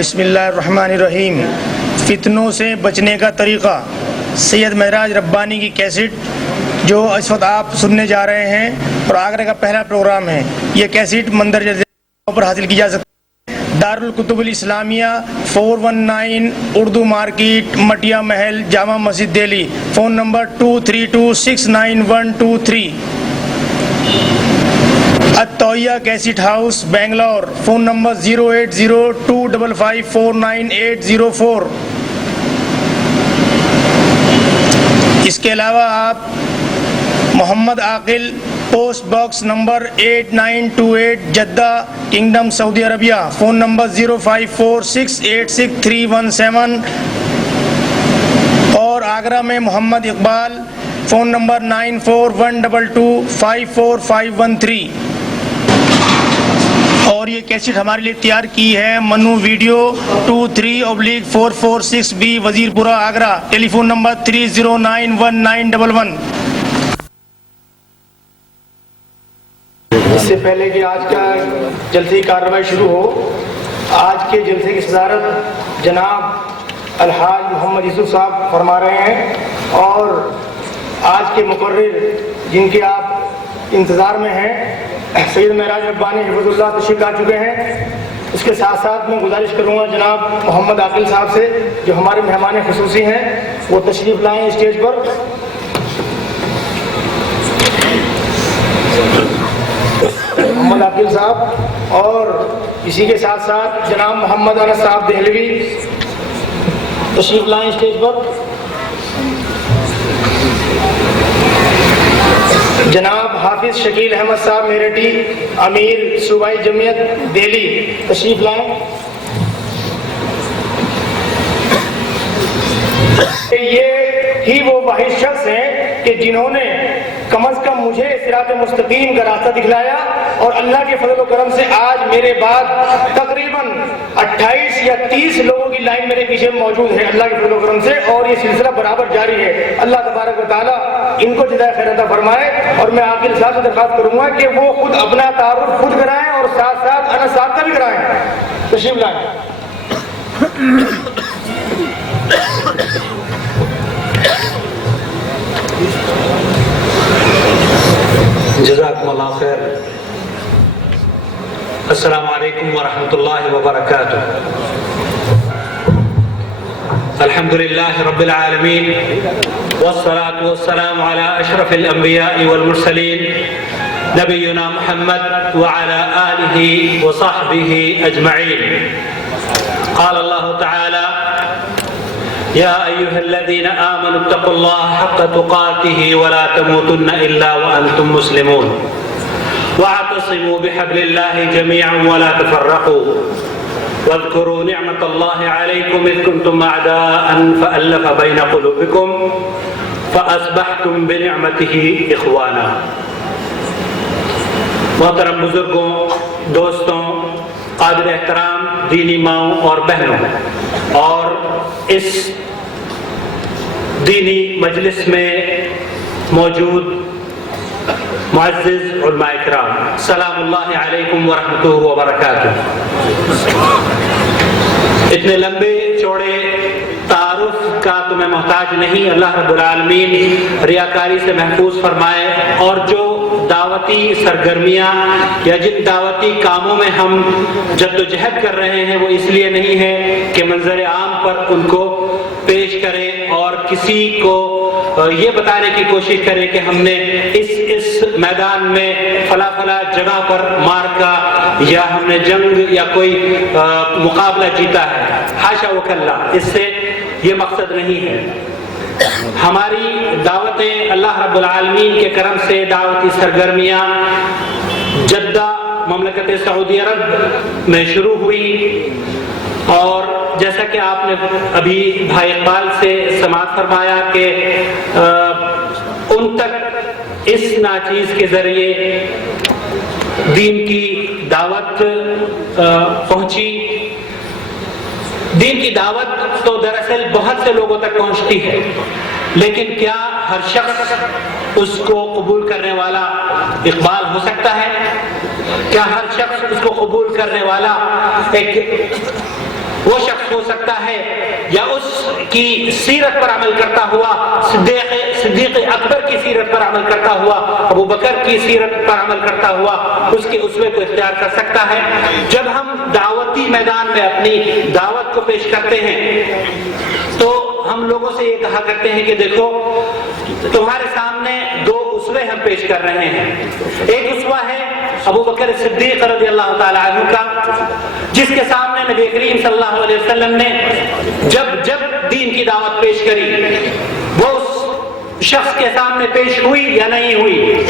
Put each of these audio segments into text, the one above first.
بسم اللہ الرحمن الرحیم۔ فتنوں سے بچنے کا طریقہ، سید معراج ربانی کی کیسٹ جو اس وقت آپ سننے جا رہے ہیں اور آگرہ کا پہلا پروگرام ہے۔ یہ کیسٹ مندرجہ ذیل پر حاصل کی جا سکتی ہے۔ Darul Kutub Islamia 419 Urdu market, Matia Mahal, Jama Masjid, Delhi. Phone number 232699123۔ التویہ cassette house, Bangalore. Phone number 08025549804۔ اس کے علاوہ آپ Mohammad Aqil, post box number 8928، Jeddah, kingdom, Saudi Arabia. Phone number 0546863317۔ اور آگرہ میں محمد اقبال، فون نمبر 9412254513۔ اور یہ کیسٹ ہمارے لیے تیار کی ہے منو ویڈیو 23/446B، وزیر پورہ، آگرہ۔ ٹیلی فون نمبر 30919111۔ اس سے پہلے کہ آج کا جلسے کی کارروائی شروع ہو، آج کے جلسے کی صدارت جناب الحاج محمد یوسف صاحب فرما رہے ہیں، اور آج کے مقرر جن کے آپ انتظار میں ہیں سید معراج ربانی حفظ اللہ تشریف لا چکے ہیں۔ اس کے ساتھ ساتھ میں گزارش کروں گا جناب محمد عاقل صاحب سے جو ہمارے مہمان خصوصی ہیں، وہ تشریف لائیں اسٹیج پر۔ محمد عاقل صاحب، اور اسی کے ساتھ ساتھ جناب محمد انس صاحب دہلوی تشریف لائیں اسٹیج پر۔ جناب حافظ شکیل احمد صاحب میرٹھی، امیر صوبائی جمعیت دہلی، تشریف لائیں۔ یہ ہی وہ واحد شخص ہیں کہ جنہوں نے کم از کم مجھے صراط مستقیم کا راستہ دکھلایا، اور اللہ کے فضل و کرم سے آج میرے بعد تقریباً 28 یا 30 لوگوں کی لائن میرے پیچھے موجود ہے اللہ کے فضل و کرم سے، اور یہ سلسلہ برابر جاری ہے۔ اللہ تبارک و تعالیٰ ان کو جزائے خیر عطا فرمائے، اور میں عاقل صاحب سے درخواست کروں گا کہ وہ خود اپنا تعارف خود کرائیں اور ساتھ ساتھ انس صاحب کا بھی کرائیں۔ تشریف لائیں۔ جزاکم اللہ خیر۔ السلام علیکم ورحمۃ اللہ وبرکاتہ۔ الحمد للہ رب العالمین، والصلاة والسلام على اشرف الانبیاء والمرسلین، نبینا محمد وعلى آلہ وصحبہ اجمعین۔ قال اللہ تعالی: يا أيها الذين آمنوا اتقوا الله حق تقاته ولا تموتن إلا وأنتم مسلمون واعتصموا بحبل الله جميعا ولا تفرقوا واذكروا نعمة الله عليكم إذ كنتم أعداء فألف بين قلوبكم فأصبحتم بنعمته إخوانا۔ محترم بزرگوں، دوستوں، قابل احترام دینی ماؤں اور بہنوں، اور اس دینی مجلس میں موجود معزز علماء کرام، سلام اللہ علیکم ورحمۃ اللہ وبرکاتہ۔ اتنے لمبے چوڑے تعارف کا تو میں محتاج نہیں، اللہ رب العالمین ریاکاری سے محفوظ فرمائے، اور جو دعوتی سرگرمیاں یا جن دعوتی کاموں میں ہم جدوجہد کر رہے ہیں وہ اس لیے نہیں ہے کہ منظر عام پر ان کو پیش کریں اور کسی کو یہ بتانے کی کوشش کریں کہ ہم نے اس میدان میں فلاں فلاں جگہ پر مارکا یا ہم نے جنگ یا کوئی مقابلہ جیتا ہے، حاشا وکلا، اس سے یہ مقصد نہیں ہے۔ ہماری دعوتیں اللہ رب العالمین کے کرم سے دعوتی سرگرمیاں جدہ مملکت سعودی عرب میں شروع ہوئی، اور جیسا کہ آپ نے ابھی بھائی اقبال سے سماعت فرمایا کہ ان تک اس ناچیز کے ذریعے دین کی دعوت پہنچی۔ دین کی دعوت تو دراصل بہت سے لوگوں تک پہنچتی ہے، لیکن کیا ہر شخص اس کو قبول کرنے والا اقبال ہو سکتا ہے؟ کیا ہر شخص اس کو قبول کرنے والا ایک وہ شخص ہو سکتا ہے یا اس کی سیرت پر عمل کرتا ہوا صدیق اکبر کی سیرت پر عمل کرتا ہوا، ابو بکر کی سیرت پر عمل کرتا ہوا اس کے اسوے کو اختیار کر سکتا ہے۔ جب ہم دعوتی میدان میں اپنی دعوت کو پیش کرتے ہیں تو ہم لوگوں سے یہ کہا کرتے ہیں کہ دیکھو تمہارے سامنے دو اسوے ہم پیش کر رہے ہیں۔ ایک اسوہ ہے ابو بکر صدیق رضی اللہ تعالیٰ عنہ کا، جس کے سامنے نبی کریم صلی اللہ علیہ وسلم نے جب دین کی دعوت پیش کری وہ اس شخص کے سامنے پیش ہوئی یا نہیں ہوئی۔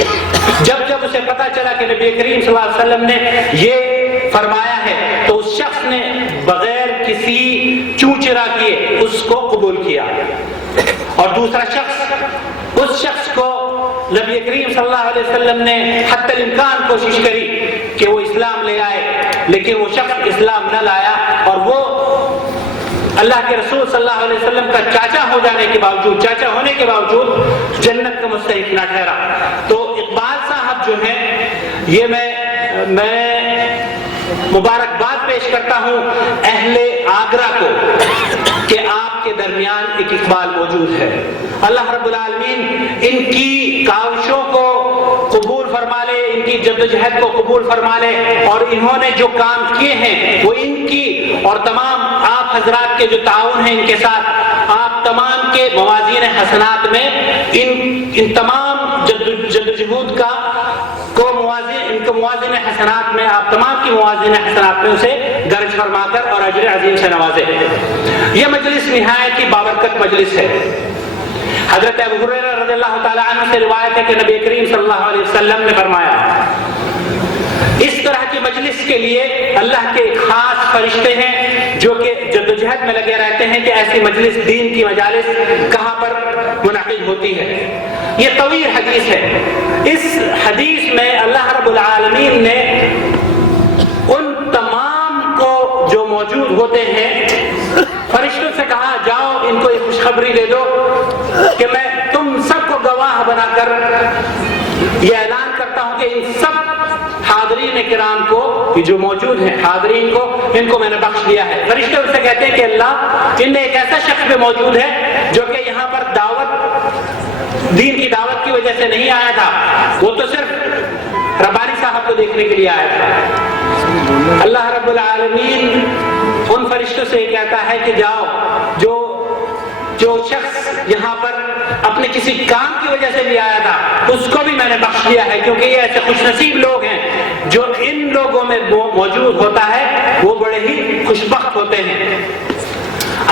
جب اسے پتا چلا کہ نبی کریم صلی اللہ علیہ وسلم نے یہ فرمایا ہے تو اس شخص نے بغیر کسی چوچرا کیے اس کو قبول کیا، اور دوسرا شخص اس شخص کو نبی کریم صلی اللہ علیہ وسلم نے حتی الامکان کوشش کری کہ وہ اسلام لے آئے، لیکن وہ شخص اسلام نہ لایا اور وہ اللہ کے رسول صلی اللہ علیہ وسلم کا چاچا ہونے کے باوجود جنت کا مستحق نہ ٹھہرا۔ تو اقبال صاحب جو ہیں یہ میں مبارکباد پیش کرتا ہوں اہل آگرہ کو کہ آپ کے درمیان ایک اقبال موجود ہے۔ اللہ رب العالمین ان کی کاوشوں کو قبول فرما لے، ان کی جدوجہد کو قبول فرما لے، اور انہوں نے جو کام کیے ہیں وہ ان کی اور تمام آپ حضرات کے جو تعاون ہیں ان کے ساتھ آپ تمام کے موازین حسنات میں ان تمام جدوجہد کا ان کے موازین حسنات میں آپ تمام کی موازین حسنات میں اسے درج فرما کر اور اجر عظیم سے نوازے۔ یہ مجلس نہایت ہی بابرکت مجلس ہے۔ حضرت ابو ہریرہ رضی اللہ تعالیٰ عنہ سے روایت ہے کہ نبی کریم صلی اللہ علیہ وسلم نے فرمایا اس طرح کی مجلس کے لیے اللہ کے ایک خاص فرشتے ہیں جو کہ جدوجہد میں لگے رہتے ہیں کہ ایسی مجلس دین کی مجالس کہاں پر منعقد ہوتی ہے۔ یہ طویل حدیث ہے۔ اس حدیث میں اللہ رب العالمین نے ان تمام کو جو موجود ہوتے ہیں فرشتوں سے کہا جاؤ ان کو یہ خوشخبری دے دو کہ میں تم سب کو گواہ بنا کر یہ اعلان کرتا ہوں کہ ان سب حاضرین کرام کو جو موجود ہیں حاضرین کو ان کو میں نے بخش دیا ہے۔ فرشتے ان سے کہتے ہیں کہ اللہ ان میں ایک ایسا شخص بھی موجود ہے جو کہ یہاں پر دین کی دعوت کی وجہ سے نہیں آیا تھا، وہ تو صرف ربانی صاحب کو دیکھنے کے لیے آیا تھا۔ اللہ رب العالمین ان فرشتوں سے یہ کہتا ہے کہ جاؤ جو شخص یہاں پر اپنے کسی کام کی وجہ سے بھی آیا تھا اس کو بھی میں نے بخش دیا ہے، کیونکہ یہ ایسے خوش نصیب لوگ ہیں جو ان لوگوں میں موجود ہوتا ہے وہ بڑے ہی خوش بخت ہوتے ہیں۔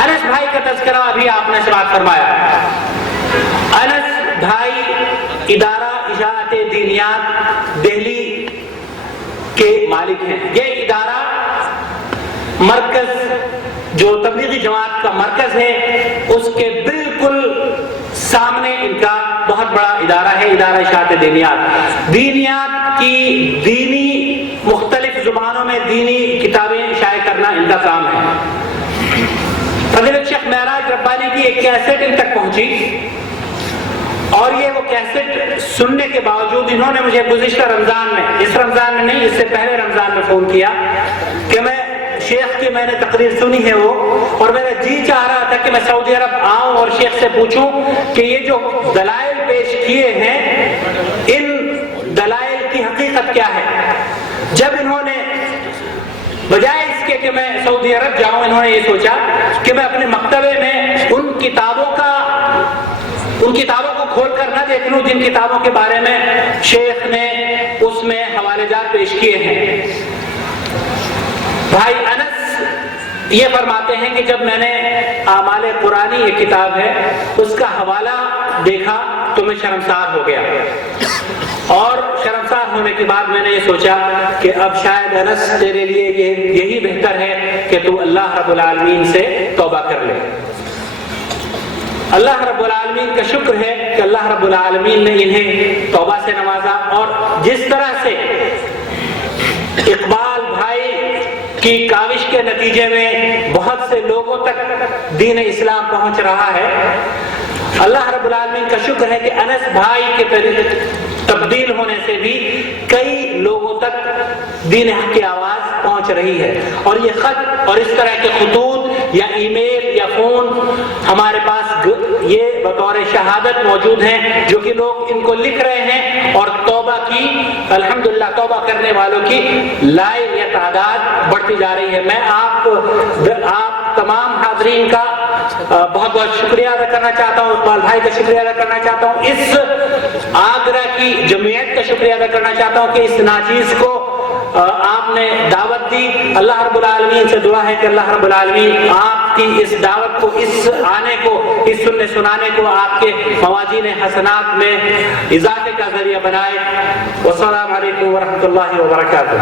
انس بھائی کا تذکرہ ابھی آپ نے سماعت فرمایا۔ انس بھائی ادارہ اشاعت دینیات دہلی کے مالک ہیں۔ یہ ادارہ مرکز جو تبلیغی جماعت کا مرکز ہے اس کے بالکل سامنے ان کا بہت بڑا ادارہ ہے، ادارہ اشاعت دینیات کی دینی مختلف زبانوں میں دینی کتابیں شائع کرنا ان کا کام ہے۔ فضیلت شیخ معراج ربانی کی ایک کیسٹ ان تک پہنچی اور یہ وہ کیسٹ سننے کے باوجود انہوں نے مجھے گزشتہ رمضان میں، اس رمضان میں نہیں اس سے پہلے رمضان میں فون کیا کہ شیخ کی میں نے تقریر سنی ہے وہ، اور میرا جی چاہ رہا تھا کہ میں سعودی عرب آؤں اور شیخ سے پوچھوں کہ یہ جو دلائل پیش کیے ہیں ان دلائل کی حقیقت کیا ہے۔ جب انہوں نے بجائے اس کے کہ میں سعودی عرب جاؤں انہوں نے یہ سوچا کہ میں اپنے مکتبے میں ان کتابوں کو کھول کر نہ دیکھ لوں جن کتابوں کے بارے میں شیخ نے اس میں حوالے جات پیش کیے ہیں۔ بھائی انس یہ فرماتے ہیں کہ جب میں نے اعمال قرآنی یہ کتاب ہے اس کا حوالہ دیکھا تو میں شرمسار ہو گیا، اور شرمسار ہونے کے بعد میں نے یہ سوچا کہ اب شاید انس تیرے لیے یہی بہتر ہے کہ تو اللہ رب العالمین سے توبہ کر لے۔ اللہ رب العالمین کا شکر ہے کہ اللہ رب العالمین نے انہیں توبہ سے نوازا، اور جس طرح سے اقبال بھائی کی کاوش کے نتیجے میں بہت سے لوگوں تک دین اسلام پہنچ رہا ہے، اللہ رب العالمین کا شکر ہے کہ انس بھائی کے تبدیل ہونے سے بھی کئی لوگوں تک دین حق کی آواز پہنچ پہنچ رہی ہے، اور یہ خط اور اس طرح کے خطوط یا ای میل یا فون ہمارے پاس یہ بطور شہادت موجود ہیں، جو کہ لوگ ان کو لکھ رہے ہیں، اور توبہ کی الحمدللہ توبہ کرنے والوں کی لائن یا تعداد بڑھتی جا رہی ہے۔ میں آپ تمام حاضرین کا بہت بہت شکریہ ادا کرنا چاہتا ہوں، اقبال بھائی کا شکریہ ادا کرنا چاہتا ہوں، اس آگرہ کی جمعیت کا شکریہ ادا کرنا چاہتا ہوں کہ اس ناچیز کو آپ نے دعوت دی۔ اللہ رب العالمین سے دعا ہے کہ اللہ رب العالمین آپ کی اس دعوت کو، اس آنے کو، اس سننے سنانے کو آپ کے موازین حسنات میں اضافے کا ذریعہ بنائے۔ والسلام علیکم ورحمۃ اللہ وبرکاتہ۔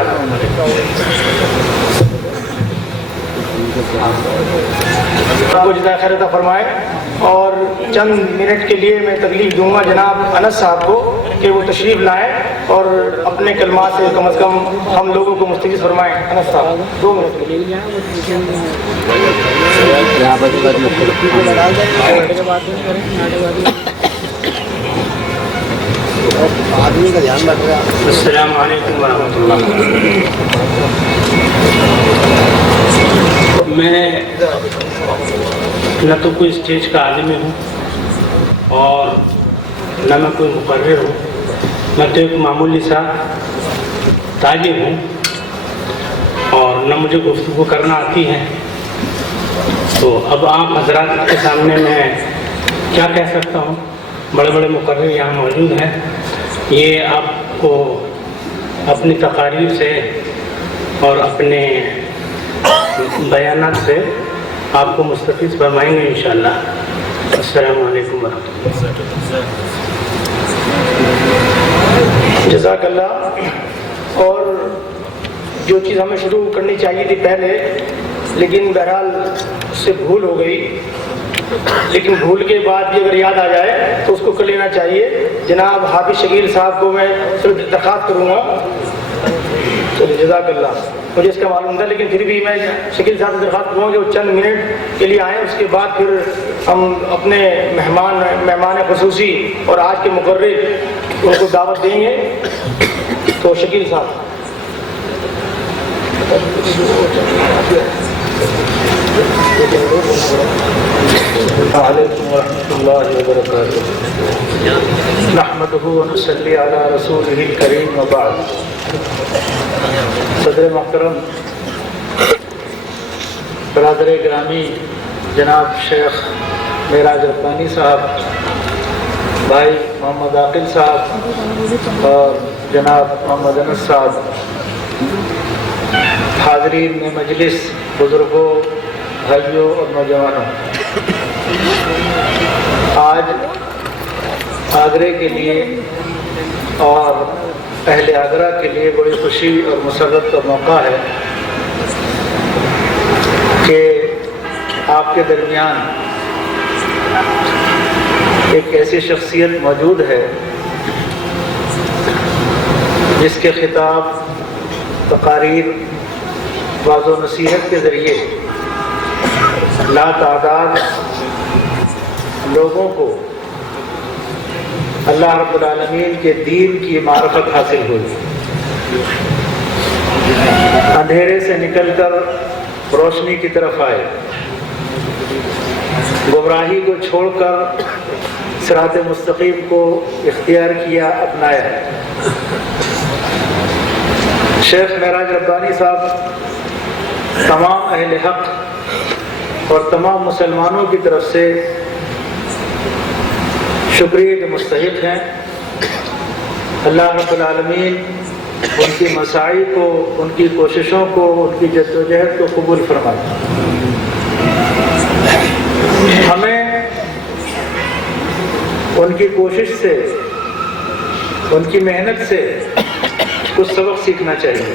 آپ کو جزائے خیر عطا فرمائے، اور چند منٹ کے لیے میں تکلیف دوں گا جناب انس صاحب کو کہ وہ تشریف لائیں اور اپنے کلمات سے کم از کم ہم لوگوں کو مستفید فرمائیں۔ انس صاحب 2 منٹ کے لیے۔ السلام علیکم ورحمۃ اللہ۔ میں نہ تو کوئی اسٹیج کا عالم ہوں اور نہ میں کوئی مقرر ہوں، میں تو ایک معمولی سا تاجر ہوں، اور نہ مجھے گفتگو کرنا آتی ہے۔ تو اب آپ حضرات کے سامنے میں کیا کہہ سکتا ہوں، بڑے بڑے مقرر یہاں موجود ہیں، یہ آپ کو اپنی تقاریر سے اور اپنے بیانات سے آپ کو مستفید فرمائیں گے انشاءاللہ۔ السلام علیکم ورحمۃ اللہ۔ جزاک اللہ۔ اور جو چیز ہمیں شروع کرنی چاہیے تھی پہلے، لیکن بہرحال اس سے بھول ہو گئی، لیکن بھول کے بعد بھی اگر یاد آ جائے تو اس کو کر لینا چاہیے۔ جناب حافظ شکیل صاحب کو میں صرف درخواست کروں گا، چلو جزاک اللہ، مجھے اس کا معلوم تھا، لیکن پھر بھی میں شکیل صاحب سے درخواست کروں گا کہ وہ چند منٹ کے لیے آئیں، اس کے بعد پھر ہم اپنے مہمان خصوصی اور آج کے مقرر ان کو دعوت دیں گے۔ تو شکیل صاحب۔ وعلیکم ورحمۃ اللہ وبرکاتہ۔ نحمدہ ونصلی علی رسولہ الکریم وبعد۔ صدر محترم، برادر گرامی جناب شیخ معراج ربانی صاحب، بھائی محمد عاقل صاحب اور جناب محمد انس صاحب، حاضرین میں مجلس، بزرگوں، بھائیوں اور نوجوانوں، آج آگرے کے لیے اور اہل آگرہ کے لیے بڑی خوشی اور مسرت کا موقع ہے کہ آپ کے درمیان ایک ایسی شخصیت موجود ہے جس کے خطاب، تقاریر، واعظ و نصیحت کے ذریعے لا تعداد لوگوں کو اللہ رب العالمین کے دین کی معرفت حاصل ہوئی، اندھیرے سے نکل کر روشنی کی طرف آئے، گمراہی کو چھوڑ کر صراط مستقیم کو اختیار کیا، اپنایا۔ شیخ معراج ربانی صاحب تمام اہل حق اور تمام مسلمانوں کی طرف سے شکریہ کے مستحق ہیں۔ اللہ رب العالمین ان کی مساعی کو، ان کی کوششوں کو، ان کی جدوجہد کو قبول فرمائے۔ ہمیں ان کی کوشش سے، ان کی محنت سے کچھ سبق سیکھنا چاہیے۔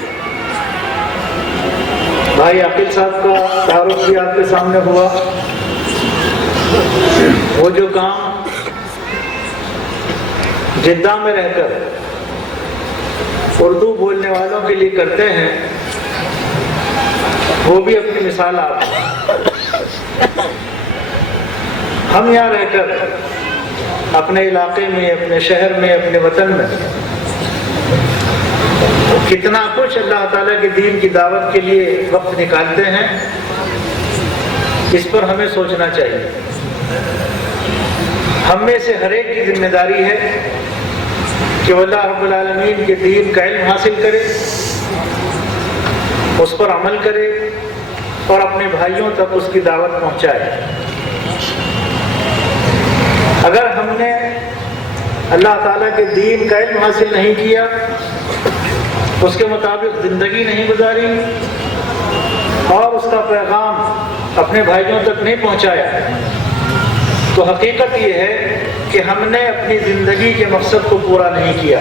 بھائی عاقل صاحب کا تعارف بھی آپ کے سامنے ہوا۔ وہ جو کام جدہ میں رہ کر اردو بولنے والوں کے لیے کرتے ہیں، وہ بھی اپنی مثال آپ ہیں۔ ہم یہاں رہ کر اپنے علاقے میں، اپنے شہر میں، اپنے وطن میں کتنا کچھ اللہ تعالیٰ کے دین کی دعوت کے لیے وقت نکالتے ہیں، اس پر ہمیں سوچنا چاہیے۔ ہم میں سے ہر ایک کی ذمہ داری ہے کہ وہ اللہ رب العالمین کے دین کا علم حاصل کرے، اس پر عمل کرے اور اپنے بھائیوں تک اس کی دعوت پہنچائے۔ اگر ہم نے اللہ تعالیٰ کے دین کا علم حاصل نہیں کیا، اس کے مطابق زندگی نہیں گزاری اور اس کا پیغام اپنے بھائیوں تک نہیں پہنچایا، تو حقیقت یہ ہے کہ ہم نے اپنی زندگی کے مقصد کو پورا نہیں کیا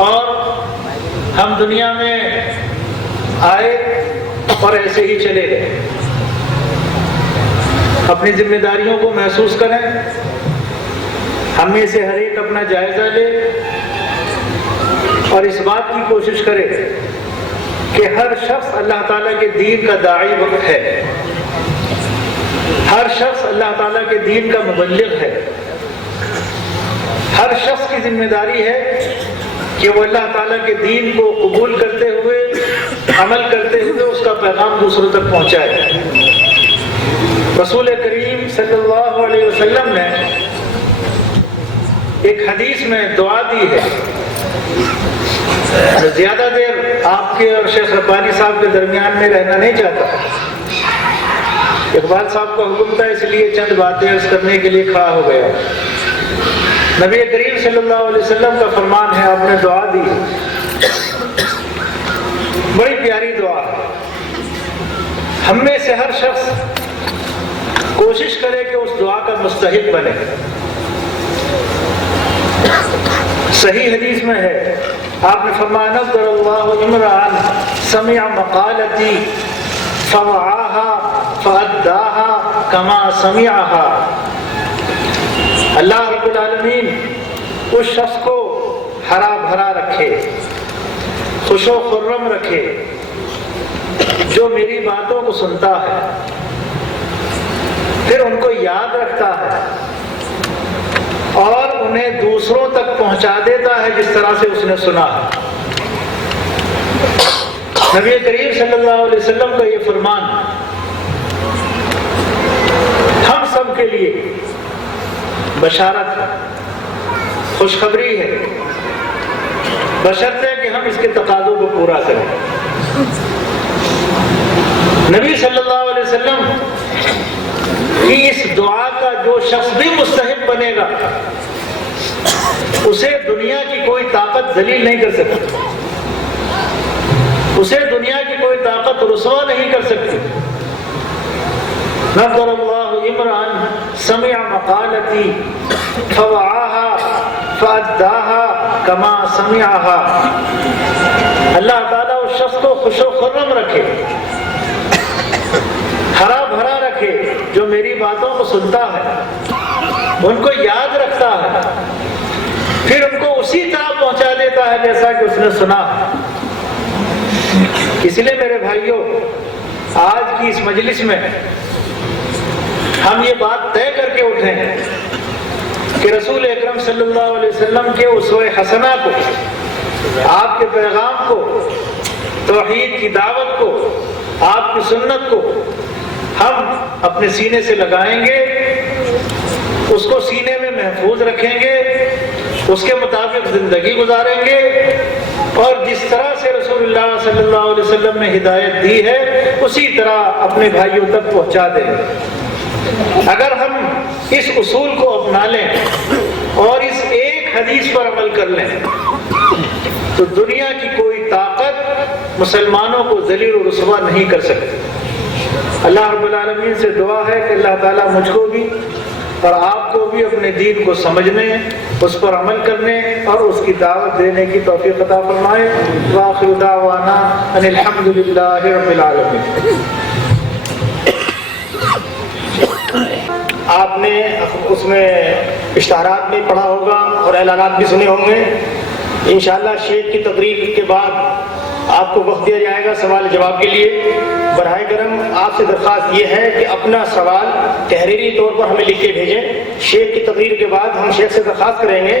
اور ہم دنیا میں آئے اور ایسے ہی چلے گئے۔ اپنی ذمہ داریوں کو محسوس کریں، ہم میں سے ہر ایک اپنا جائزہ لے اور اس بات کی کوشش کرے کہ ہر شخص اللہ تعالیٰ کے دین کا داعی ہے، ہر شخص اللہ تعالیٰ کے دین کا مبلغ ہے، ہر شخص کی ذمہ داری ہے کہ وہ اللہ تعالیٰ کے دین کو قبول کرتے ہوئے، عمل کرتے ہوئے اس کا پیغام دوسروں تک پہنچائے۔ رسول کریم صلی اللہ علیہ وسلم نے ایک حدیث میں دعا دی ہے۔ میں زیادہ دیر آپ کے اور شیخ ربانی صاحب کے درمیان میں رہنا نہیں چاہتا، اقبال صاحب کا حکم تھا، اس لیے چند باتیں عرض کرنے کے لیے کھڑا ہو گیا۔ نبی کریم صلی اللہ علیہ وسلم کا فرمان ہے، آپ نے دعا دی، بڑی پیاری دعا ہے۔ ہم میں سے ہر شخص کوشش کرے کہ اس دعا کا مستحق بنے۔ صحیح حدیث میں ہے، آپ نے فرمایا نظر اللہ امرأً سمع مقالتی فوعاها فأداها كما سمعها۔ اللہ رب العالمین اس شخص کو ہرا بھرا رکھے، خوش و خرم رکھے جو میری باتوں کو سنتا ہے، پھر ان کو یاد رکھتا ہے اور انہیں دوسروں تک پہنچا دیتا ہے جس طرح سے اس نے سنا ہے۔ نبی کریم صلی اللہ علیہ وسلم کا یہ فرمان ہم سب کے لیے بشارت ہے، خوشخبری ہے، بشرطے کہ ہم اس کے تقاضوں کو پورا کریں۔ نبی صلی اللہ علیہ وسلم کی اس دعا کا جو شخص بھی مستحق بنے گا، اسے دنیا کی کوئی طاقت ذلیل نہیں کر سکتی، اسے دنیا کی کوئی طاقت رسوا نہیں کر سکتی۔ نظر اللہ امرأً سمع مقالتی فوعاها فأداها كما سمعها۔ اللہ تعالیٰ اس شخص کو خوش و خرم رکھے، ہرا بھرا رکھے جو میری باتوں کو سنتا ہے، ان کو یاد رکھتا ہے، پھر ان کو اسی طرح پہنچا دیتا ہے جیسا کہ اس نے سنا۔ اس لیے میرے بھائیوں، آج کی اس مجلس میں ہم یہ بات طے کر کے اٹھیں کہ رسول اکرم صلی اللہ علیہ وسلم کے اسوہ حسنہ کو، آپ کے پیغام کو، توحید کی دعوت کو، آپ کی سنت کو ہم اپنے سینے سے لگائیں گے، اس کو سینے میں محفوظ رکھیں گے، اس کے مطابق زندگی گزاریں گے اور جس طرح سے رسول اللہ صلی اللہ علیہ وسلم نے ہدایت دی ہے اسی طرح اپنے بھائیوں تک پہنچا دیں۔ اگر ہم اس اصول کو اپنا لیں اور اس ایک حدیث پر عمل کر لیں تو دنیا کی کوئی طاقت مسلمانوں کو ذلیل و رسوا نہیں کر سکتی۔ اللہ رب العالمین سے دعا ہے کہ اللہ تعالیٰ مجھ کو بھی اور آپ کو بھی اپنے دین کو سمجھنے، اس پر عمل کرنے اور اس کی دعوت دینے کی توفیق عطا فرمائے۔ وآخر دعوانا ان الحمد للہ رب العالمین۔ آپ نے اس میں اشتہارات بھی پڑھا ہوگا اور اعلانات بھی سنے ہوں گے۔ انشاءاللہ شیخ کی تقریر کے بعد آپ کو وقت دیا جائے گا سوال جواب کے لیے۔ براہ کرم آپ سے درخواست یہ ہے کہ اپنا سوال تحریری طور پر ہمیں لکھ کے بھیجیں۔ شیخ کی تقریر کے بعد ہم شیخ سے درخواست کریں گے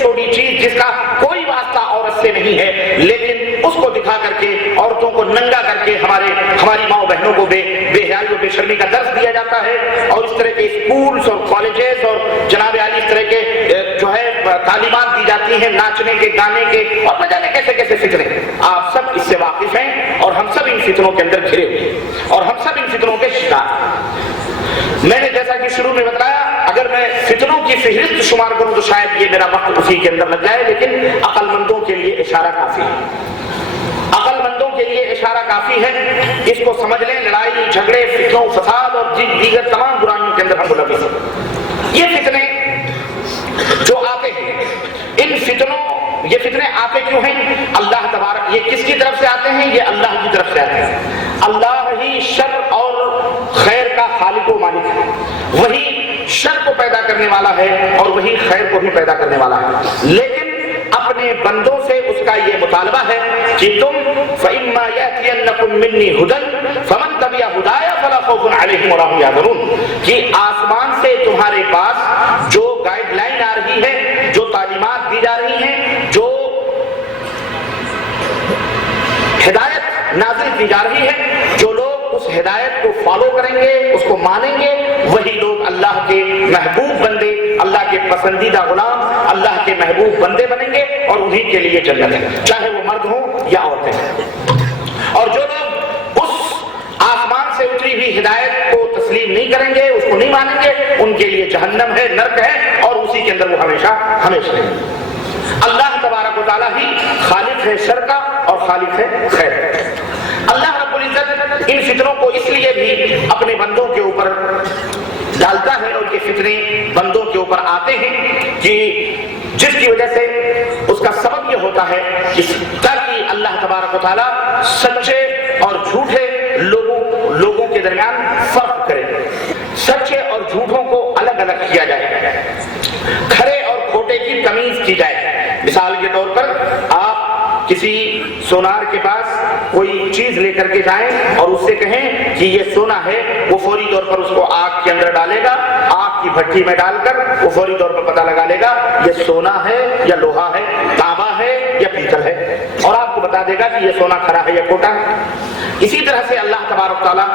چھوٹی چیز جس کا کوئی واسطہ عورت سے نہیں ہے، لیکن اس کو دکھا کر کے، عورتوں کو ننگا کر کے ہماری ماں بہنوں کو بے حیائی و بے شرمی کا درس دیا جاتا ہے، اور اس طرح کے اسکولز اور کالجز اور جناب عالی اس طرح کے جو ہے تعلیمات دی جاتی ہیں ناچنے کے، گانے کے، اور نہ جانے کیسے کیسے فتنے۔ آپ سب اس سے واقف ہیں، اور ہم سب ان فتنوں کے اندر گھرے ہوئے ہیں، اور ہم سب ان فتنوں کے شکار ہیں۔ میں نے جیسا کہ شروع میں بتایا، اگر میں فتنوں کی فہرست شمار کروں تو شاید یہ میرا وقت اسی کے اندر لگ جائے، لیکن عقل مندوں کے لیے اشارہ کافی ہے، عقل مندوں کے لیے اشارہ کافی ہے، اس کو سمجھ لیں۔ لڑائی جھگڑے، فتنوں، فساد اور دیگر تمام برائیوں کے اندر ہم ملوث ہیں۔ یہ فتنے جو آتے ہیں، یہ فتنے آتے کیوں ہیں؟ اللہ تبارک، یہ کس کی طرف سے آتے ہیں؟ یہ اللہ کی طرف سے آتے ہیں۔ اللہ ہی شر اور خیر کا خالق و مالک ہے، وہی شر کو پیدا کرنے والا ہے اور وہی خیر کو بھی پیدا کرنے والا ہے، لیکن اپنے بندوں سے اس کا یہ مطالبہ ہے کہ تم فَإِمَّا يَأْتِيَنَّكُم مِّنِّي هُدًى فَمَن تَبِعَ هُدَايَ فَلَا خَوْفٌ عَلَيْهِمْ وَلَا هُمْ يَحْزَنُونَ، کہ آسمان سے تمہارے پاس جو گائیڈ لائن آ رہی ہے، جو تعلیمات دی جا رہی ہیں، جو ہدایت نازل کی جا رہی ہے، جو لوگ اس ہدایت کو فالو کریں گے، اس کو مانیں گے، وہی لوگ اللہ کے محبوب بندے، اللہ کے پسندیدہ غلام، اللہ کے محبوب بندے بنیں گے، اور انہی کے لیے جنت ہے، چاہے وہ مرد ہوں یا عورتیں ہیں۔ اور جو لوگ اس آسمان سے اتری ہوئی ہدایت کو تسلیم نہیں کریں گے، اس کو نہیں مانیں گے، ان کے لیے جہنم ہے، نرک ہے، اور اسی کے اندر وہ ہمیشہ ہمیشہ رہیں گے۔ اللہ تبارک و تعالیٰ ہی خالق ہے شر کا اور خالق ہے خیر کا۔ اللہ رب العزت ان فتنوں کو اس لیے بھی اپنے بندوں کے اوپر ڈالتا ہے، اور یہ فتنے بندوں کے اوپر آتے ہیں کہ جس کی وجہ سے اس کا سبب یہ ہوتا ہے کہ تاکہ اللہ تبارک و تعالیٰ سچے اور جھوٹے لوگوں کے درمیان فرق کرے، سچے اور جھوٹوں کو الگ الگ کیا جائے، کھرے اور کھوٹے کی تمیز کی جائے۔ مثال کے طور پر آپ کسی سونار کے پاس کوئی چیز لے کر کے جائیں اور اس سے کہیں کہ یہ سونا ہے، وہ فوری طور پر اس کو آگ کے اندر ڈالے گا، آگ کی بھٹی میں ڈال کر وہ فوری طور پر پتہ لگا لے گا یہ سونا ہے یا لوہا ہے، تانبا ہے یا پیتل ہے، اور آپ کو بتا دے گا کہ یہ سونا کھرا ہے یا کھوٹا ہے۔ اسی طرح سے اللہ تبارک تعالیٰ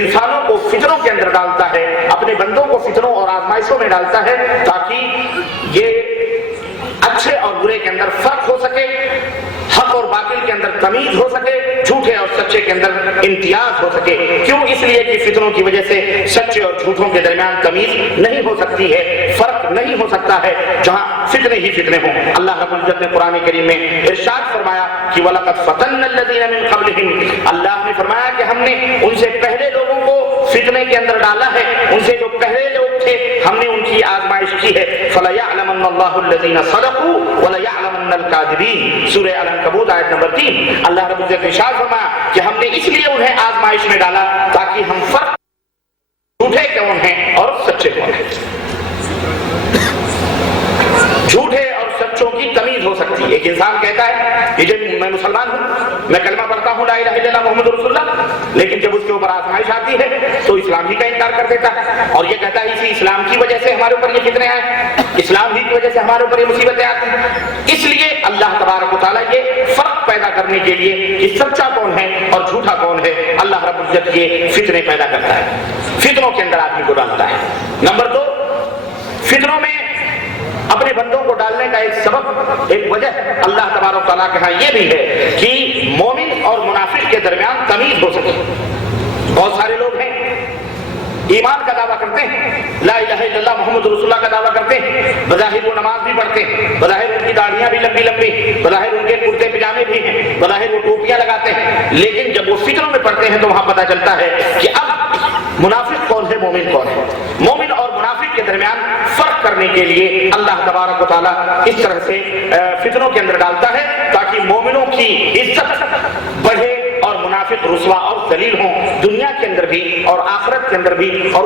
انسانوں کو فتنوں کے اندر ڈالتا ہے، اپنے بندوں کو فتنوں اور آزمائشوں میں ڈالتا ہے، تاکہ یہ اچھے اور برے کے اندر فرق ہو سکے، حق اور باطل کے اندر تمیز ہو سکے، جھوٹے اور سچے کے اندر امتیاز ہو سکے۔ کیوں؟ اس لیے کہ فتنوں کی وجہ سے سچے اور جھوٹوں کے درمیان تمیز نہیں ہو سکتی ہے، فرق نہیں ہو سکتا ہے، جہاں فتنے ہی فتنے ہوں۔ اللہ رب العزت نے قرآن کریم میں ارشاد فرمایا کہ وَلَقَدْ فَتَنَّا الَّذِينَ مِن قَبْلِهِمْ، اللہ نے فرمایا کہ ہم نے ان سے پہلے لوگوں کو فتنے کے اندر ڈالا ہے، ان سے جو پہلے لوگ تھے ہم نے ان کی آزمائش کی ہے۔ فَلَيَعْلَمَنَّ اللَّهُ الَّذِينَ صَدَقُوا وَلَيَعْلَمَنَّ الْكَاذِبِينَ، سورہ العنکبوت آیت نمبر 3۔ اللہ رب العزت نے ارشاد فرمایا کہ ہم نے اس لیے انہیں آزمائش میں ڈالا تاکہ ہم فرق جھوٹے کون ہیں اور سچے کون ہیں، جھوٹے اور سچوں کی تمیز ہو سکتی ہے۔ ایک انسان کہتا ہے کہ جب میں مسلمان ہوں، میں کلمہ پڑھتا ہوں لا الہ الا اللہ محمد رسول اللہ، لیکن جب اس کے اوپر آزمائش آتی ہے تو اسلام ہی کا انکار کر دیتا ہے، اور یہ کہتا ہے اسی اسلام کی وجہ سے ہمارے اوپر یہ فتنے آئے، اسلام ہی کی وجہ سے ہمارے اوپر یہ مصیبتیں آتی ہیں۔ اس لیے اللہ تبارک و تعالیٰ یہ فرق پیدا کرنے کے لیے کہ سچا کون ہے اور جھوٹا کون ہے، اللہ رب العزت یہ فتنے پیدا کرتا ہے، فتنوں کے اندر آدمی کو ڈالتا ہے۔ نمبر 2، فتنوں میں اپنے بندوں کو ڈالنے کا ایک سبب، ایک وجہ اللہ تبارک و تعالیٰ کے ہاں یہ بھی ہے کہ مومن اور منافق کے درمیان تمیز ہو سکے۔ بہت سارے لوگ ہیں ایمان کا دعویٰ کرتے ہیں، لا الہ الا اللہ محمد رسول اللہ کا دعویٰ کرتے ہیں، بظاہر وہ نماز بھی پڑھتے ہیں، بظاہر ان کی داڑھیاں بھی لمبی لمبی، بظاہر ان کے کرتے پجامے بھی ہیں، بظاہر وہ ٹوپیاں لگاتے ہیں، لیکن جب وہ فتنوں میں پڑتے ہیں تو وہاں پتہ چلتا ہے کہ اب منافق کون ہے، مومن کون ہے۔ مومن اور منافق کے درمیان فرق کرنے کے لیے اللہ تبارک و تعالیٰ اس طرح سے فتنوں کے اندر ڈالتا ہے تاکہ مومنوں کی عزت بڑھے اور منافق رسوا اور ذلیل ہوں، دنیا کے اندر بھی اور آخرت کے اندر بھی، اور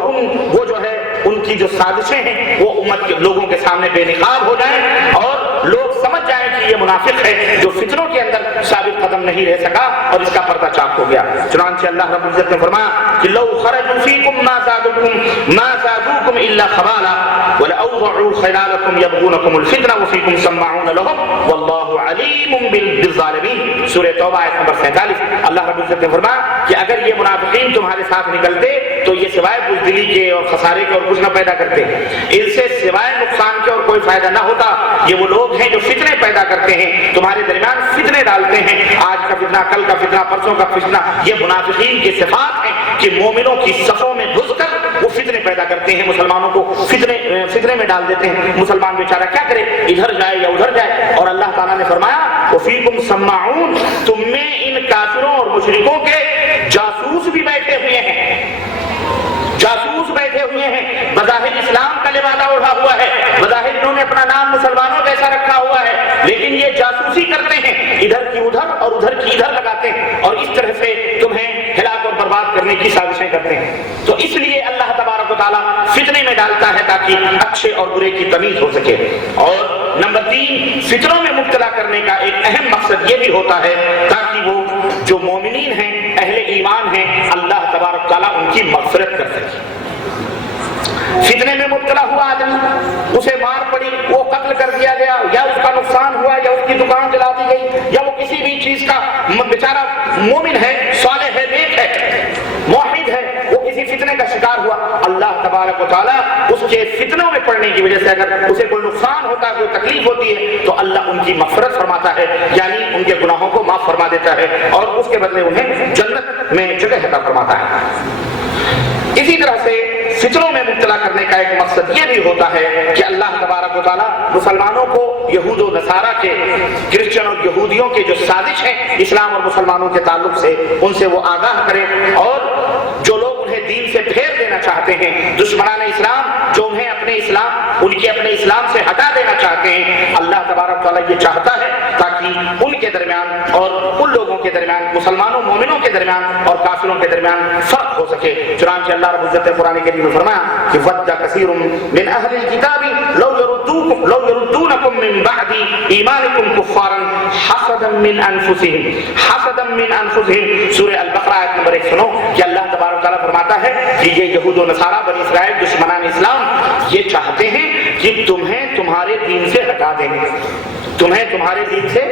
وہ جو ہے ان کی جو سازشیں ہیں وہ امت کے لوگوں کے سامنے بے نقاب ہو جائیں اور لوگ سمجھ جائیں کہ یہ منافق ہے جو فتنوں کے اندر ثابت قدم نہیں رہ سکا اور اس کا پردہ چاک ہو گیا۔ چنانچہ اللہ رب العزت نے فرمایا کہ لو خرجوا فیکم ما زادوکم الا خبالا ولو ضعوا خلالكم يبغونكم الفتنة وفيكم سماعون لهم والله عليم بالظالمين. سورہ توبہ آیت نمبر 47. اللہ رب العزت نے فرمایا کہ اگر یہ منافقین تمہارے ساتھ نکلتے تو یہ سوائے بزدلی کے اور خسارے کے اور کچھ نہ پیدا کرتے، ان سے سوائے نقصان کے اور کوئی فائدہ نہ ہوتا. یہ وہ لوگ ہیں جو فتنے پیدا کرتے ہیں، تمہارے درمیان فتنے ڈالتے ہیں، آج کا فتنہ، کل کا فتنہ، پرسوں کا فتنہ. یہ منافقین کی صفات ہیں کہ مومنوں کی صفوں میں گھس کر وہ فتنے پیدا کرتے ہیں، مسلمانوں کو فتنے میں ڈال دیتے ہیں. مسلمان بیچارہ کیا کرے، ادھر جائے یا ادھر جائے. اور اللہ تعالیٰ نے فرمایا وفیکم سماعون، تم میں ان کافروں اور مشرکوں کے جاسوس بھی بیٹھے ہوئے ہیں. جاسوس بیٹھے ہوئے ہیں، بظاہر اسلام کا لبادہ اوڑھا ہوا ہے، بظاہر انہوں نے اپنا نام مسلمانوں جیسا رکھا ہوا ہے، لیکن یہ جاسوسی کرتے ہیں، ادھر کی ادھر اور ادھر کی ادھر لگاتے ہیں، اور اس طرح سے تمہیں ہلاک اور برباد کرنے کی سازشیں کرتے ہیں. تو اس لیے اللہ تبارک و تعالیٰ فتنے میں ڈالتا ہے تاکہ اچھے اور برے کی تمیز ہو سکے. اور نمبر 3، فتنوں میں مبتلا کرنے کا ایک اہم مقصد یہ بھی ہوتا ہے تاکہ وہ جو مومنین ہیں، اہل ایمان ہیں، اللہ تبارک و تعالیٰ ان کی مغفرت کر سکے. فتنے میں مبتلا ہوا آدمی، اسے مار پڑی، وہ قتل کر دیا گیا، یا اس کا نقصان ہوا، یا اس کی دکان جلا دی گئی، یا وہ کسی بھی چیز کا بیچارہ مومن ہے، صالح ہے، نیک ہے، موحد ہے، وہ کسی فتنے کا شکار ہوا، اللہ تبارک و تعالیٰ اس کے فتنوں میں پڑنے کی وجہ سے اگر اسے کوئی نقصان ہوتا ہے، کوئی تکلیف ہوتی ہے، تو اللہ ان کی مغفرت فرماتا ہے، یعنی ان کے گناہوں کو معاف فرما دیتا ہے اور اس کے بدلے انہیں جنت میں جگہ عطا فرماتا ہے. اسی طرح سے فتنوں میں مبتلا کرنے کا ایک مقصد یہ بھی ہوتا ہے کہ اللہ تبارک و تعالیٰ مسلمانوں کو یہود و نصارہ کے، کرسچن اور یہودیوں کے جو سازش ہے اسلام اور مسلمانوں کے تعلق سے، ان سے وہ آگاہ کرے، اور جو لوگ انہیں دین سے پھیر دینا چاہتے ہیں، دشمنان اسلام جو انہیں ان کے اپنے اسلام سے ہٹا دینا چاہتے ہیں، اللہ تبارک و تعالیٰ یہ چاہتا ہے تاکہ ان کے درمیان اور ان لوگوں کے درمیان، مسلمانوں مومنوں کے درمیان اور کافروں کے درمیان فرق ہو سکے. چنانچہ اللہ رب العزت نے قرآن کریم میں فرمایا کہ وَدَّ كَثِيرٌ مِّنْ أَهْلِ الْكِتَابِ لَوْ يَرُدُّونَكُم مِّن بَعْدِ إِيمَانِكُمْ كُفَّارًا حَسَدًا مِّنْ أَنفُسِهِمْ. سورہ البقرہ آیت نمبر 109 کہ اللہ تبارک و تعالیٰ فرماتا ہے کہ یہ یہود و نصارہ بنی اسرائیل دشمنان اسلام یہ چاہتے ہیں کہ تمہیں تمہارے دین سے ہٹا دیں، تمہیں تمہارے دین سے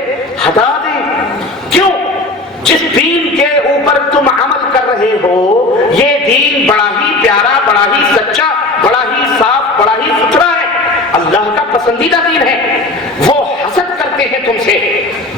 ہٹا دیں. کیوں؟ جس دین کے اوپر تم عمل کر رہے ہو یہ دین بڑا ہی پیارا، بڑا ہی سچا، بڑا ہی صاف، بڑا ہی ستھرا ہے، اللہ کا پسندیدہ دین ہے. وہ حسد کرتے ہیں تم سے،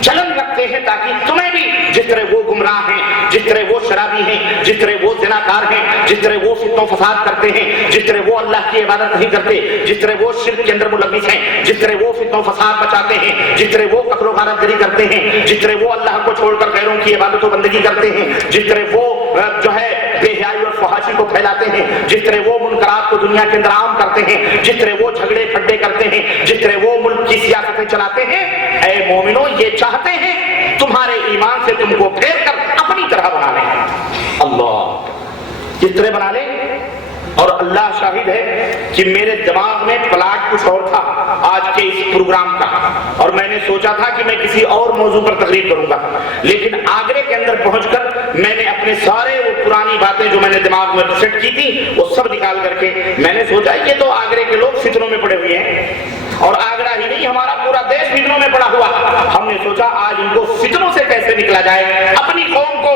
جلن رکھتے ہیں تاکہ تمہیں بھی جس طرح وہ گمراہ ہیں، جس طرح وہ شرابی ہیں، جس طرح وہ زناکار ہیں، جس طرح وہ فتنہ و فساد کرتے ہیں، جس طرح وہ اللہ کی عبادت نہیں کرتے، جس طرح وہ شرک کے اندر ملوث ہیں، جس طرح وہ فتنہ و فساد بچاتے ہیں، جس طرح وہ قتل و غارت گری کرتے ہیں، جس طرح وہ اللہ کو چھوڑ کر غیروں کی عبادت و بندگی کرتے ہیں، جس طرح وہ جو ہے بے حیائی اور فحاشی کو پھیلاتے ہیں، جس طرح وہ منکرات کو دنیا کے اندر عام کرتے ہیں، جس طرح وہ جھگڑے پھڈے کرتے ہیں، جس طرح وہ ملک کی سیاستیں چلاتے ہیں، اے مومنوں یہ چاہتے ہیں تمہارے ایمان سے تم کو پھیر کر اپنی طرح بنا لیں. اللہ کس طرح بنا لیں؟ اور اللہ شاہد ہے کہ میرے دماغ میں پلاٹ کچھ اور تھا آج کے اس پروگرام کا، اور میں نے سوچا تھا کہ میں کسی اور موضوع پر تقریر کروں گا، لیکن آگرے کے اندر پہنچ کر میں نے اپنے سارے وہ پرانی باتیں جو میں نے دماغ میں سیٹ کی تھی وہ سب نکال کر کے میں نے سوچا یہ تو آگرے کے لوگ فتنوں میں پڑے ہوئے ہیں، اور آگرہ ہی نہیں ہمارا پورا دیش فتنوں میں پڑا ہوا. ہم نے سوچا آج ان کو فتنوں سے کیسے نکلا جائے، اپنی قوم کو،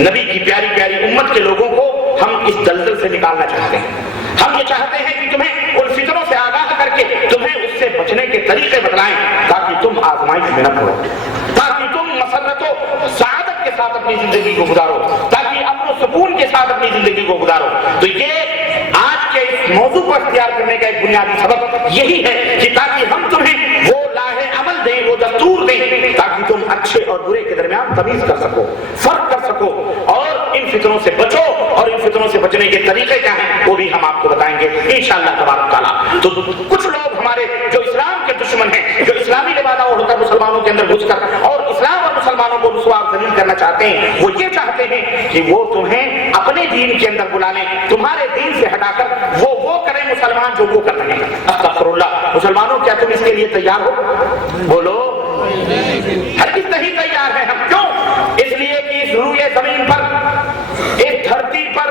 نبی کی پیاری پیاری امت کے لوگوں کو ہم اس دلدل سے نکالنا چاہتے ہیں. ہم یہ چاہتے ہیں کہ تمہیں ان فتنوں سے آگاہ کر کے تمہیں اس سے بچنے کے طریقے بتلائیں تاکہ تم آزمائش میں نہ پڑو، تاکہ تم مسرت و سعادت کے ساتھ اپنی زندگی کو گزارو، تاکہ امن و سکون کے ساتھ اپنی زندگی کو گزارو. تو یہ آج کے اس موضوع کو اختیار کرنے کا ایک بنیادی سبب یہی ہے کہ تاکہ ہم تمہیں وہ لاہ عمل دیں، وہ دستور دیں تاکہ تم اچھے اور برے کے درمیان تمیز کر سکو، فرق کر سکو، اور ان فتنوں سے بچو. اور ان فتنوں سے بچنے کے طریقے کیا ہیں وہ بھی ہم آپ کو بتائیں گے انشاءاللہ تبارک تعالیٰ. تو کچھ لوگ ہمارے جو اسلام کے دشمن ہیں، جو اسلامی لبادہ اوڑھ کر مسلمانوں کے اندر گھس کر اور اسلام اور مسلمانوں کو رسوا ذلیل کرنا چاہتے ہیں، وہ یہ چاہتے ہیں کہ وہ تمہیں اپنے دین کے اندر بلا لیں، تمہارے دین سے ہٹا کر وہ کریں مسلمان جو وہ کر رہے ہیں. استغفر اللہ. مسلمانوں کیا تم اس کے لیے تیار ہو؟ بولو ہرگز نہیں تیار ہیں ہم. کیوں؟ اس لیے کہ اس روئے زمین پر، اس دھرتی پر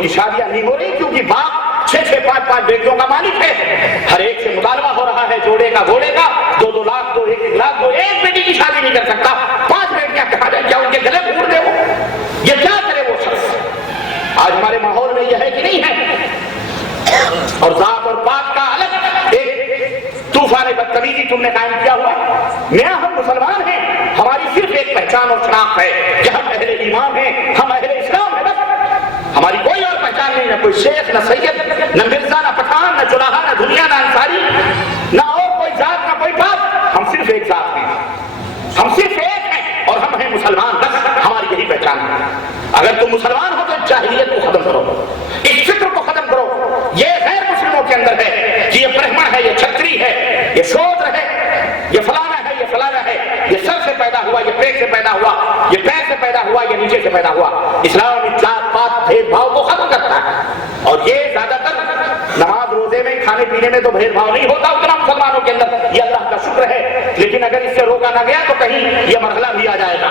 ان کی شادیاں نہیں ہو رہی کیونکہ باپ 6-6, 5-5 بیٹوں کا مالک ہے. ہر ایک سے مطالبہ ہو رہا ہے جوڑے کا گھوڑے کا, 2-2 لاکھ دو, 1-1 لاکھ دو. ایک بیٹی کی شادی نہیں کر سکتا, 5 بیٹیاں کہاں جائیں, کیا ان کے گلے پھوڑ دے وہ؟ یہ کیا کرے وہ شخص؟ آج ہمارے ماحول میں یہ ہے کہ نہیں ہے؟ اور ذات اور پات کا الگ ایک طوفان بدتمیزی تم نے قائم کیا ہوا. میاں ہم مسلمان ہیں, ہماری صرف ایک پہچان اور شناخت ہے کہ ہم اہل ایمان ہیں, ہم اہل اسلام ہیں, بس ہماری کوئی اور پہچان نہیں. نہ کوئی شیخ, نہ سید, نہ مرزا, نہ پٹھان, نہ چولاہا, نہ دنیا, نہ انصاری, نہ اور کوئی ذات, نہ کوئی بات. ہم صرف ایک ذات ہیں, ہم صرف ایک ہیں اور ہم ہیں مسلمان, بس ہماری یہی پہچان ہے. اگر تم مسلمان ہو تو جاہلیت کو ختم کرو, اس فکر کو ختم کرو. یہ غیر مسلموں کے اندر ہے کہ یہ برہمن ہے, یہ چھتری ہے, یہ شودر ہے, یہ فلانا ہے, یہ فلانا ہے, یہ سر سے پیدا ہوا, یہ پیٹ سے پیدا ہوا, یہ پیر سے پیدا ہوا, یہ نیچے سے پیدا ہوا. اسلام ذات پات بھید بھاؤ کو ختم کرتا ہے. اور یہ زیادہ تر نماز روزے میں, کھانے پینے میں تو بھید بھاؤ نہیں ہوتا اتنا مسلمانوں کے اندر, یہ اللہ کا شکر ہے. لیکن اگر اس سے روکا نہ گیا تو کہیں یہ مرحلہ بھی آ جائے گا.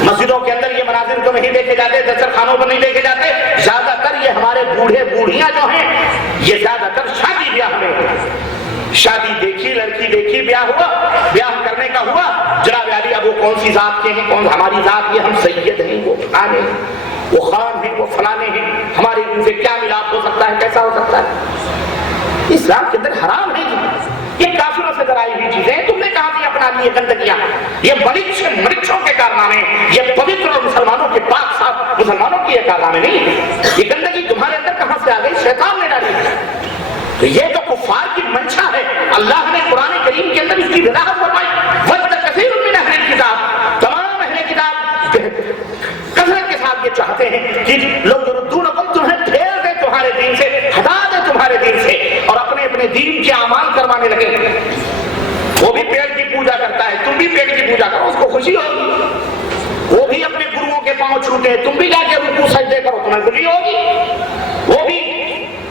مسجدوں کے اندر یہ مناظر تو نہیں دیکھے جاتے, دسترخوانوں پر نہیں دیکھے جاتے. زیادہ تر یہ ہمارے بوڑھے بوڑھیاں جو ہیں یہ زیادہ تر شادی بیاہ میں ہوتے ہیں. شادی دیکھی, لڑکی دیکھی, بیاہ ہوا, بیاہ کرنے کا ہوا, جناب علی اب وہ کون سی ذات کے ہیں, کون ہماری ذات, یہ ہم سید ہیں, وہ فلانے ہیں, وہ خان ہیں, وہ فلانے ہیں, ہمارے ان سے کیا ملاپ ہو سکتا ہے, کیسا ہو سکتا ہے. اسلام کے اندر حرام ہے یہ کافروں سے درائی ہوئی چیزیں. تم نے کہا کہ اپنا لی یہ گندگیاں, یہ مرچوں کے کارنامے, یہ پوتر اور مسلمانوں کے پاک صاف مسلمانوں کی یہ کارنامے نہیں. یہ گندگی تمہارے اندر کہاں سے آ گئی؟ شیطان نے ڈالی. تو یہ تو کفار کی منشا ہے. اللہ نے قرآن کریم کے اندر اس کی وضاحت فرمائی. وَدَّ كَثِيرٌ مِّنْ أَهْلِ الْكِتَابِ, تمام اہل کتاب کثرت کے ساتھ یہ چاہتے ہیں کہ لوگ يردونكم, تمہیں پھیر دیں تمہارے دین سے, ہٹا دیں تمہارے دین سے, اور اپنے اپنے دین کے اعمال کروانے لگے. وہ بھی پیڑ کی پوجا کرتا ہے, تم بھی پیڑ کی پوجا کرو, اس کو خوشی ہوگی. وہ بھی اپنے گروؤں کے پاؤں چھوتے ہیں, تم بھی جا کے رکوع سجدے کرو, تمہیں خوشی ہوگی. وہ بھی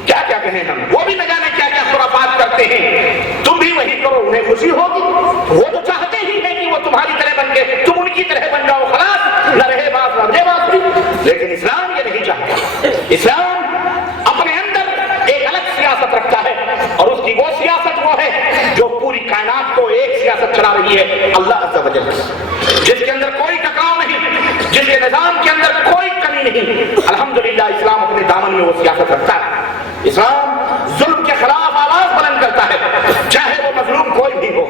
کیا کیا کہیں ہم, وہ بھی نہ جانے کیا کیا خرافات کرتے ہیں, تم بھی وہی کرو, انہیں خوشی ہوگی. وہ تو چاہتے ہی ہیں کہ وہ تمہاری طرح بن کے تم ان کی طرح بن جاؤ, خلاص, نہ رہے باس نہ رہے باس بھی. لیکن اسلام یہ نہیں چاہتا. اسلام اپنے اندر ایک الگ سیاست رکھتا ہے, اور اس کی وہ سیاست وہ ہے جو پوری کائنات کو ایک سیاست چلا رہی ہے, اللہ عز و جل, جس کے اندر کوئی ٹکراؤ نہیں, جس کے نظام کے اندر کوئی کمی نہیں. الحمدللہ اسلام اپنے دامن میں وہ سیاست رکھتا ہے. اسلام ظلم کے خلاف آواز بلند کرتا ہے, چاہے وہ مظلوم کوئی بھی ہو,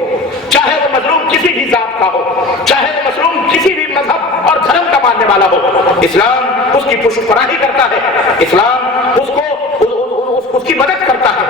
چاہے وہ مظلوم کسی بھی ذات کا ہو, چاہے وہ مظلوم کسی بھی مذہب اور دھرم کا ماننے والا ہو. اسلام اس کی پشت پناہی کرتا ہے, اسلام اس کی مدد کرتا ہے.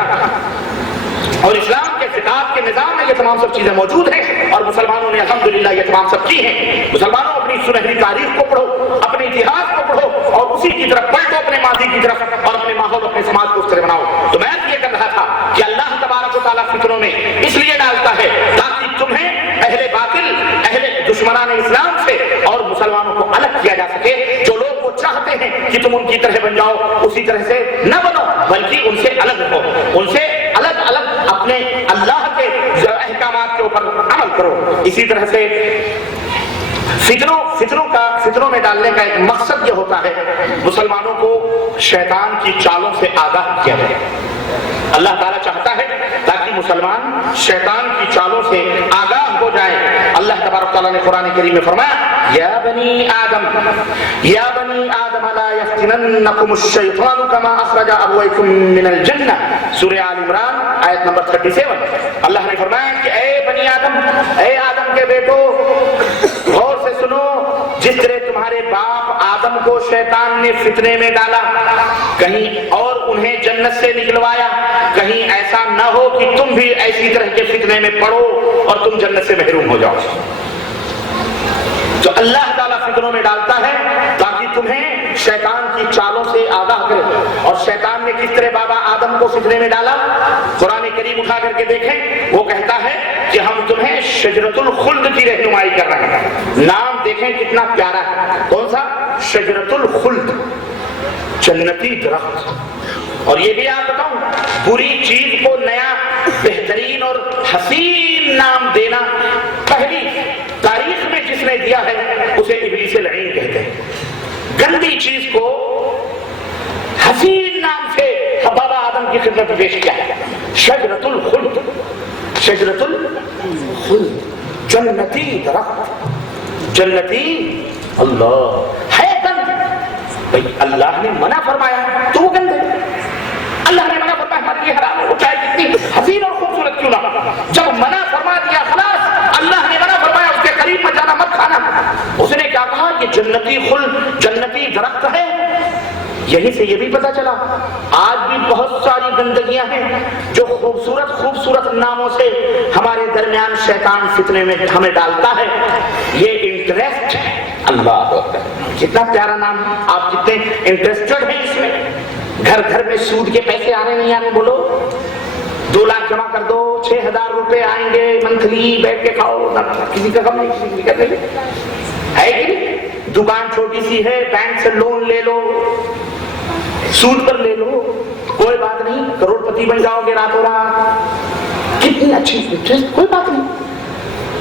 اور اسلام کے خطاب کے نظام میں یہ تمام سب چیزیں موجود ہیں, اور مسلمانوں نے الحمدللہ یہ تمام سب کی ہیں. مسلمانوں اپنی سنہری تاریخ کو پڑھو, اپنے اتہاس کو پڑھو, اور اسی کی طرف پلٹو, اپنے ماضی کی طرف, اور اپنے ماحول, اپنے سماج کو اس طرح بناؤ. تو میں یہ کر رہا تھا کہ اللہ تبارک و تعالیٰ فتنوں میں اس لیے ڈالتا ہے تاکہ تمہیں اہل باطل, اہل دشمنان اسلام سے اور مسلمانوں کو الگ کیا جا سکے. جو لوگ وہ چاہتے ہیں کہ تم ان کی طرح بن جاؤ, اسی طرح سے نہ بنو, بلکہ ان سے الگ ہو, ان سے الگ الگ اپنے اللہ کے احکامات کے اوپر عمل کرو. اسی طرح سے فتنوں میں ڈالنے کا ایک مقصد یہ ہوتا ہے مسلمانوں کو شیطان کی چالوں سے آگاہ کیا جائے. اللہ تعالیٰ چاہتا ہے تاکہ مسلمان شیطان کی چالوں سے آگاہ ہو جائے. اللہ تبارک تعالیٰ نے قرآن کریم میں فرمایا یا بنی آدم لا یفتننکم الشیطان کما اخرج ابویکم من الجنہ, سورہ آل عمران آیت نمبر 37. اللہ نے فرمایا کہ اے بنی آدم, اے آدم کے بیٹو, غور سے سنو, جس طرح تمہارے باپ آدم کو شیطان نے فتنے میں ڈالا, کہیں اور انہیں جنت سے نکلوایا, کہیں ایسا نہ ہو کہ تم بھی ایسی طرح کے فتنے میں پڑو اور تم جنت سے محروم ہو جاؤ. تو اللہ تعالیٰ فتنوں میں ڈالتا ہے تاکہ تمہیں شیطان کی چالوں سے آگاہ کرے. اور شیطان نے کس طرح بابا آدم کو فتنے میں ڈالا, قرآن کریم اٹھا کر کے دیکھیں, وہ کہتا ہے کہ ہم تمہیں شجرۃ الخلد کی رہنمائی کر رہے ہیں. نام دیکھیں کتنا پیارا ہے, کون سا؟ شجرۃ الخلد, جنتی درخت. اور یہ بھی آپ بتاؤں, بری چیز کو نیا بہترین اور حسین نام دینا پہلی تاریخ میں جس نے دیا ہے اسے ابلیس لعین کہتے ہیں. گندی چیز کو حسین نام سے بابا آدم کی خدمت میں پیش کیا ہے. شجرۃ الخلد، شجرۃ الخلد، جنتی درخت، جنتی. اللہ ہے گند، بھائی اللہ نے منع فرمایا تو وہ گند ہے. اللہ نے منع فرمایا ہمارے لیے حرام ہے، وہ چاہے کتنی حسین اور خوبصورت کیوں نہ. جب منع فرما دیا خلاص، اللہ نے منع فرمایا اس کے قریب میں جانا مت کھانا. اس نے کیا کہا کہ جنتی خلد، جنتی درخت ہے. یہیں سے یہ بھی پتا چلا آج بھی بہت ساری گندگیاں ہیں جو خوبصورت خوبصورت ناموں سے ہمارے درمیان شیطان فتنے میں ہمیں ڈالتا ہے. یہ انٹرسٹ ہے. اللہ اکبر، کتنا پیارا نام ہے. آپ کتنے انٹرسٹڈ ہیں اس میں. گھر گھر میں سود کے پیسے آ رہے نہیں آ رہے؟ بولو 2 لاکھ جمع کر دو 6,000 روپے آئیں گے منتھلی، بیٹھ کے کھاؤ، کسی کا غم نہیں، کسی کی فکر نہیں ہے کہ نہیں. دکان چھوٹی سی ہے، بینک سے لون لے لو، سود پر لے لو، کوئی بات نہیں، کروڑ پتی بن جاؤ گے راتوں رات. کتنی اچھی انٹرسٹ، کوئی بات نہیں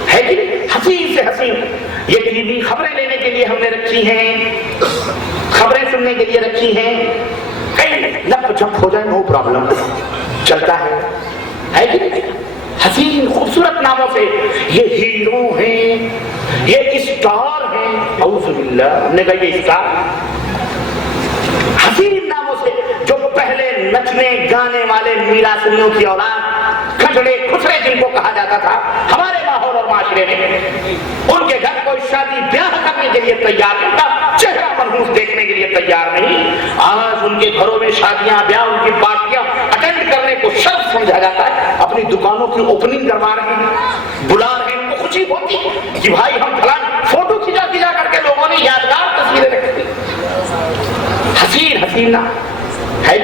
ہے کہ نہیں. حسین سے حسین یہ ٹی وی خبریں لینے کے لیے ہم نے رکھی ہیں، خبریں سننے کے لیے رکھی ہیں. کہیں لپ جھپ ہو جائے نو پرابلم، چلتا ہے کہ نہیں. حسین خوبصورت ناموں سے یہ ہیرو ہیں، یہ اسٹار ہیں. اعوذ باللہ، ہم نے کہا یہ اسٹار. حسین ناموں سے جو پہلے نچنے گانے والے میراثیوں کی اولاد، کھچڑے کھسرے جن کو کہا جاتا تھا ہمارے ماحول اور معاشرے میں، ان کے گھر کوئی شادی بیاہ کرنے کے لیے تیار نہیں تھا، چہرہ منحوس دیکھنے کے لیے تیار نہیں. آج ان کے گھروں میں شادیاں بیاہ، ان کی پارٹیاں اٹینڈ کرنے کو شرط سمجھا جاتا ہے. اپنی دکانوں کی اوپننگ کروا رہے ہیں، بلا رہے ہیں. ان کو خوشی ہوتی کہ بھائی ہم فلان فوٹو کھینچا کر کے لوگوں نے یادگار تصویریں رکھی. حسین حسین نام ہے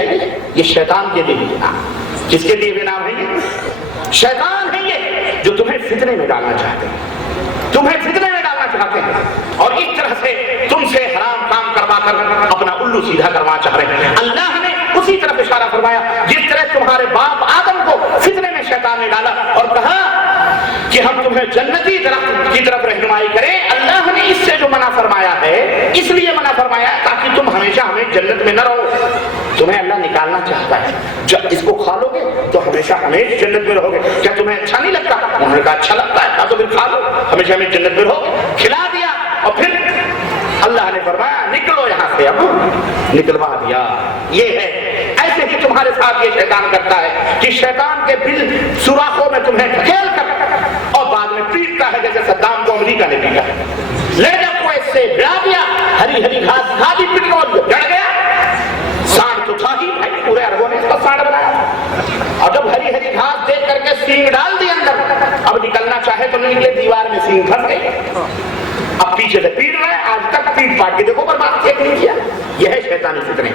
یہ شیطان کے لیے نام. کس کے لیے بھی نام ہے یہ؟ شیطان ہے یہ جو تمہیں فتنے میں ڈالنا چاہتے ہیں، تمہیں فتنے میں ڈالنا چاہتے ہیں، اور اس طرح سے تم سے حرام کام کروا کر اپنا الو سیدھا کروا چاہ رہے ہیں. اللہ نے اسی طرف اشارہ فرمایا جس طرح تمہارے باپ آدم کو فتنے میں شیطان نے ڈالا اور کہا کہ ہم تمہیں جنتی درخت کی طرف رہنمائی کریں. اللہ نے اس سے جو منع فرمایا ہے اس لیے منع فرمایا تاکہ تم ہمیشہ ہمیں جنت میں نہ رہو. تمہیں اللہ نکالنا چاہتا ہے. جب اس کو کھا لو گے تو ہمیشہ ہمیشہ جنت میں رہو گے. کیا تمہیں اچھا نہیں لگتا؟ انہوں نے کہا اچھا لگتا ہے. کہا تو پھر کھا لو، ہمیشہ ہمیں جنت میں رہو گے. کھلا دیا اور پھر اللہ نے فرمایا نکلو یہاں سے. اب نکلوا دیا. یہ ہے ایسے ہی تمہارے ساتھ یہ شیطان کرتا ہے کہ شیطان کے دل سوراخوں میں تمہیں دھکیل کر اور بعد میں پیٹتا ہے جیسے صدام کو امریکہ نے پیٹا. لے جب کو اس سے بلا دیا، ہری ہری گھاس کھا دی، پٹرول جڑ گیا. سانڈ تو تھا ہی، پورے عربوں نے اس کا سانڈ بنایا. اور جب ہری ہری گھاس دیکھ کر کے سینگ ڈال دی اندر، اب نکلنا چاہے تو نہیں نکلے، دیوار میں سینگ پھنس گئی. اب پیچھے سے پیٹ رہا ہے، آج تک پیٹ پاٹ کے دیکھو پر بات چیک نہیں کیا. یہ ہے شیطانی فتنے.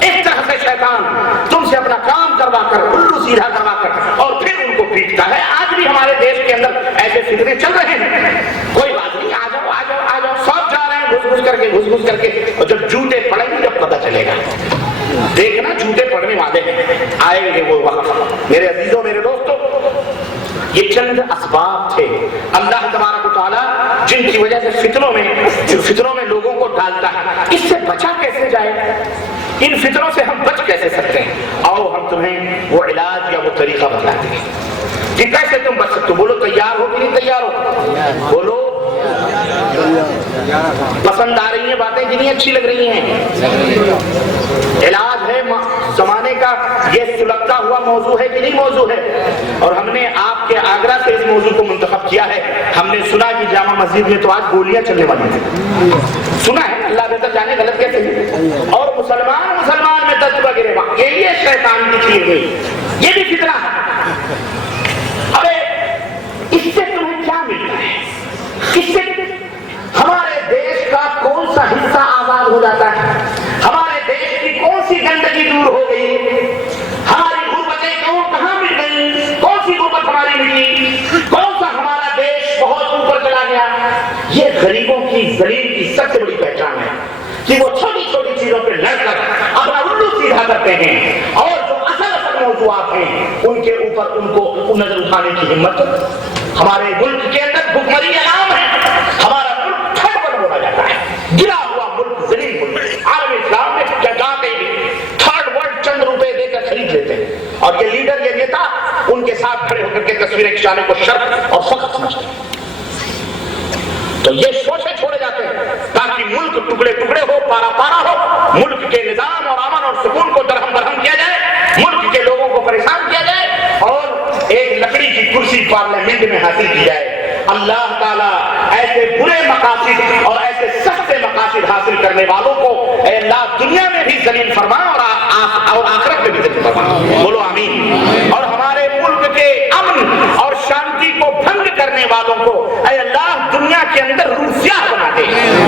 اس طرح سے شیطان تم سے اپنا کام کروا کر الو سیدھا کروا کر اور پھر ان کو پیٹتا ہے. آج بھی ہمارے دیش کے اندر ایسے فتنے چل رہے ہیں. کوئی بات نہیں، آ جاؤ آ جاؤ آ جاؤ، سب جا رہے ہیں گھس گھس کر کے. اور جب جوتے پڑیں گے جب پتہ چلے گا. دیکھنا جوتے پڑنے والے ہیں، آئیں گے وہ وقت. میرے عزیزوں میرے دوستوں، یہ چند اسباب تھے اللہ تبارک و تعالیٰ جن کی وجہ سے فتنوں میں لوگوں کو ڈالتا ہے. اس سے بچا کیسے جائے؟ ان فتنوں سے ہم بچ کیسے سکتے ہیں؟ آؤ ہم تمہیں وہ علاج یا وہ طریقہ بتاتے ہیں کہ کیسے تم بچ سکتے ہو. بولو تیار ہو کہ نہیں تیار ہو؟ بولو پسند آ رہی ہیں باتیں کہ نہیں اچھی لگ رہی ہیں؟ علاج ہے زمانے کا یہ سلگتا ہوا موضوع ہے کہ نہیں موضوع ہے؟ اور ہم نے آپ کے آگرہ سے اس موضوع کو منتخب کیا ہے. ہم نے سنا کہ جامع مسجد میں تو آج گولیاں چلنے والی ہیں. سنا ہے، اللہ بہتر جانے غلط کیسے ہے. اور مسلمان میں دست وغیرہ یہ شیطان کی چیز ہوئی، یہ بھی فتنہ ہے. ابے اس سے تمہیں کیا ملتا ہے؟ اس سے ہمارے دیش کا کون سا حصہ آزاد ہو جاتا ہے؟ ہمارے دیش کی کون سی گندگی دور ہو گئی؟ ہماری غربتیں کہاں مل گئی؟ کون سی غربت ہماری ملی؟ کون سا ہمارا دیش بہت اوپر چلا گیا؟ یہ غریبوں کی ذلیل کی سب سے بڑی پہچان ہے کہ وہ چھوٹی چھوٹی چیزوں پہ لڑ کر اپنا الو سیدھا کرتے ہیں اور جو اصل موضوعات ہیں ان کے اوپر ان کو نظر اٹھانے کی ہمت. ہمارے ملک کے اندر بھکمری عام ہے. ہمارا ملک تھرپڑ ہو جاتا ہے، گرا ہوا ملک، ذلیل ملک. عالم اسلام میں جگہ بھی کر کے تصویریں کھینچانے کو شرف اور فخر سمجھتے ہیں. تو یہ سوچے چھوڑے جاتے ہیں تاکہ ملک ٹکڑے ٹکڑے ہو، پارا پارا ہو، ملک کے نظام اور امن اور سکون کو درہم برہم کیا جائے، ملک کے لوگوں کو پریشان کیا جائے اور ایک لکڑی کی کرسی پارلیمنٹ میں حاصل کی جائے. اللہ تعالیٰ ایسے برے مقاصد اور ایسے سخت مقاصد حاصل کرنے والوں کو اے اللہ دنیا میں بھی ذلیل فرما اور آخرت میں بھی ذلیل فرما. بولو آمین. اور ہمارے ملک کے امن اور شانتی کو بھنگ کرنے والوں کو اے اللہ دنیا کے اندر روسیاہ بنا دے،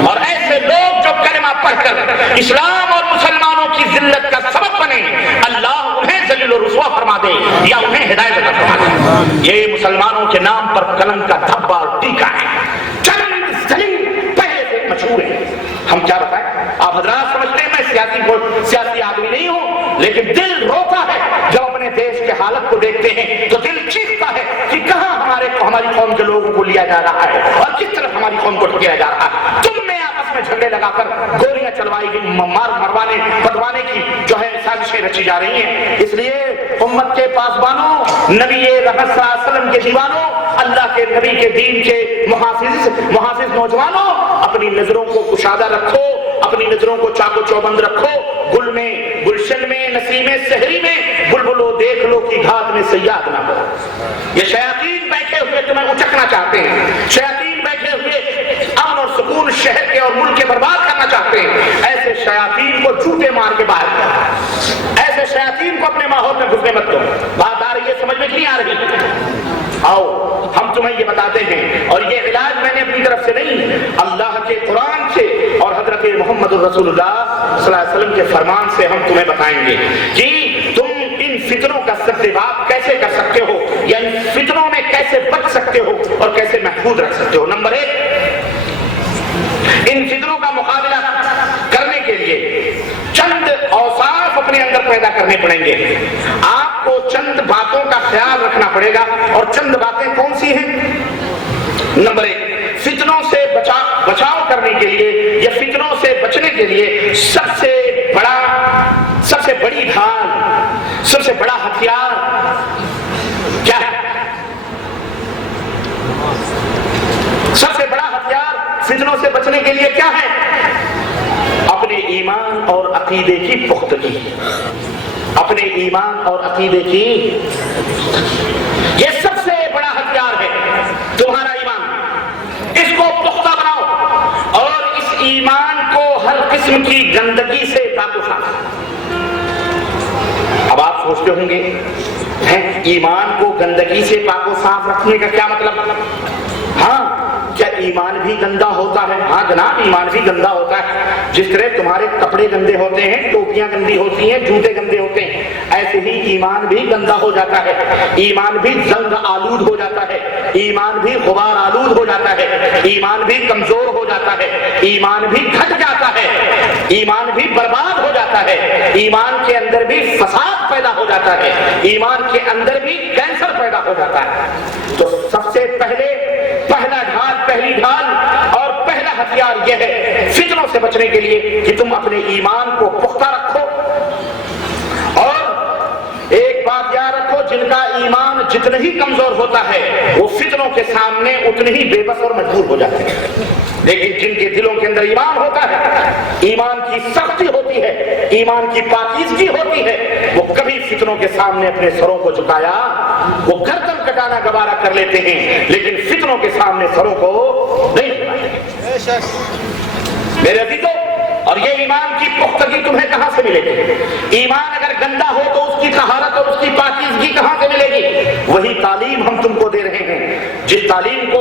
اور ایسے لوگ جو کلمہ پڑھ کر اسلام اور مسلمانوں کی ذلت کا سبب بنے اللہ انہیں ذلیل و رسوا فرما دے یا انہیں ہدایت عطا فرما دے. یہ مسلمانوں کے نام پر کلنک کا دھبا اور ٹیکا ہے. چند ذلیل پہلے سے مشہور ہے. ہم کیا بتائیں؟ آپ حضرات سمجھتے ہیں میں سیاسی آدمی نہیں ہوں، لیکن دل روتا ہے جب اپنے دیش کے حالت کو دیکھتے ہیں تو دل چیختا ہے کہ کہاں ہماری قوم کے لوگوں کو لیا جا رہا ہے اور کس طرف ہماری قوم کو ٹھکایا جا رہا ہے. تم نے آپس میں جھگڑے لگا کر گولیاں چلوائی گئی، مروانے پٹوانے کی جو ہے سازشیں رچی جا رہی ہیں. اس لیے امت کے پاسبانوں، نبی رحمت صلی اللہ علیہ وسلم کے دیوانوں، اللہ کے نبی کے دین کے محافظ نوجوانوں، اپنی نظروں کو کشادہ رکھو، اپنی نظروں کو چاق و چوبند رکھو. گل میں، گلشن میں، نسیم سحری میں بلبلو دیکھ لو کی گھات میں صیاد نہ ہو. یہ شیاطین بیٹھے ہوئے تمہیں اچکنا چاہتے ہیں، شیاطین بیٹھے ہوئے امن اور سکون شہر کے اور ملک کے برباد کرنا چاہتے ہیں. ایسے شیاطین کو جوتے مار کے باہر کرو، ایسے شیاطین کو اپنے ماحول میں گھسنے مت دو. بات آ رہی ہے سمجھ میں نہیں آ رہی؟ آؤ ہم تمہیں یہ بتاتے ہیں، اور یہ علاج میں نے اپنی طرف سے نہیں، اللہ کے قرآن سے اور حضرت محمد الرسول اللہ صلی اللہ علیہ وسلم کے فرمان سے ہم تمہیں بتائیں گے کہ تم ان فتنوں کا سدباب کیسے کر سکتے ہو، یا ان فتنوں میں کیسے بچ سکتے ہو اور کیسے محفوظ رکھ سکتے ہو. نمبر 1، ان فتنوں کا مقابلہ کرنے کے لیے چند اوصاف اپنے اندر پیدا کرنے پڑیں گے. آپ کو چند باتوں کا خیال رکھنا پڑے گا، اور چند باتیں کون سی ہیں؟ نمبر 1، فتنوں سے بچاؤ کرنے کے لیے یا فتنوں سے بچنے کے لیے سب سے بڑی ڈھال، سب سے بڑا ہتھیار کیا ہے؟ سب سے بڑا ہتھیار فتنوں سے بچنے کے لیے کیا ہے؟ اپنے ایمان اور عقیدے کی پختگی. اپنے ایمان اور عقیدے کی، یہ سب سے بڑا ہتھیار ہے تمہارا ایمان. اس کو پختہ بناؤ اور اس ایمان کو ہر قسم کی گندگی سے پاک و صاف. اب آپ سوچتے ہوں گے ایمان کو گندگی سے پاک و صاف رکھنے کا کیا مطلب؟ ہاں، کیا ایمان بھی گندا ہوتا ہے؟ ہاں جناب، ایمان بھی گندا ہوتا ہے. جس طرح تمہارے کپڑے گندے ہوتے ہیں، ٹوپیاں گندی ہوتی ہیں، جوتے گندے ہوتے ہیں، ایسے ہی ایمان بھی گندا ہو جاتا ہے. ایمان بھی زنگ آلود ہو جاتا ہے، ایمان بھی غبار آلود ہو جاتا ہے، ایمان بھی کمزور ہو جاتا ہے، ایمان بھی گھٹ جاتا ہے، ایمان بھی برباد ہو جاتا ہے، ایمان کے اندر بھی فساد پیدا ہو جاتا ہے، ایمان کے اندر بھی کینسر پیدا ہو جاتا ہے. تو سب سے پہلی ڈھال اور پہلا ہتھیار یہ ہے فتنوں سے بچنے کے لیے کہ تم اپنے ایمان کو پختہ رکھو. اور ایک بات یاد رکھو، جن کا ایمان جتنا ہی کمزور ہوتا ہے وہ فتنوں کے سامنے اتنے ہی بے بس اور مجبور ہو جاتے ہیں. لیکن جن کے دلوں کے اندر ایمان ہوتا ہے، ایمان کی سختی ہوتی ہے، ایمان کی پاکیزگی ہوتی ہے، وہ کبھی فتنوں کے سامنے اپنے سروں کو جھکایا، وہ گردن کٹانا گوارا کر لیتے ہیں، لیکن فتنوں کے سامنے سروں کو نہیں جھکاتے. میرے عزیزو، اور یہ ایمان کی پختگی تمہیں کہاں سے ملے گی؟ ایمان اگر گندا ہو تو اس کی طہارت اور اس کی پاکیزگی کہاں سے ملے گی؟ وہی تعلیم ہم تم کو دے رہے ہیں، جس تعلیم کو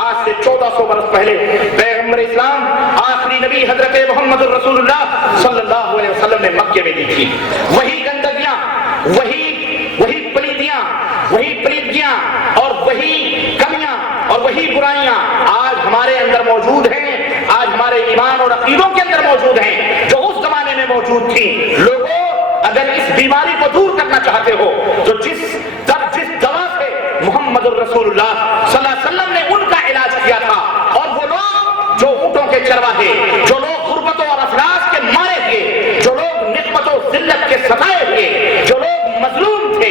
آج سے 1400 برس پہلے پیغمبر اسلام آخری نبی حضرت محمد الرسول اللہ صلی اللہ علیہ وسلم نے مکے میں دی تھی. وہی گندگیاں، وہی پلیدگیاں اور وہی کمیاں اور وہی برائیاں آج ہمارے اندر موجود ہیں، آج ہمارے ایمان اور عقیدوں کے اندر موجود ہیں، جو اس زمانے میں موجود تھی. لوگوں، اگر اس بیماری کو دور کرنا چاہتے ہو تو جس دوا سے محمد الرسول اللہ صلی اللہ علیہ وسلم نے ان کا علاج کیا تھا، اور وہ لوگ جو اونٹوں کے چرواہے، جو لوگ غربتوں اور افلاس کے مارے ہوئے، جو لوگ نقمت و ذلت کے ستائے ہوئے، جو لوگ مظلوم تھے،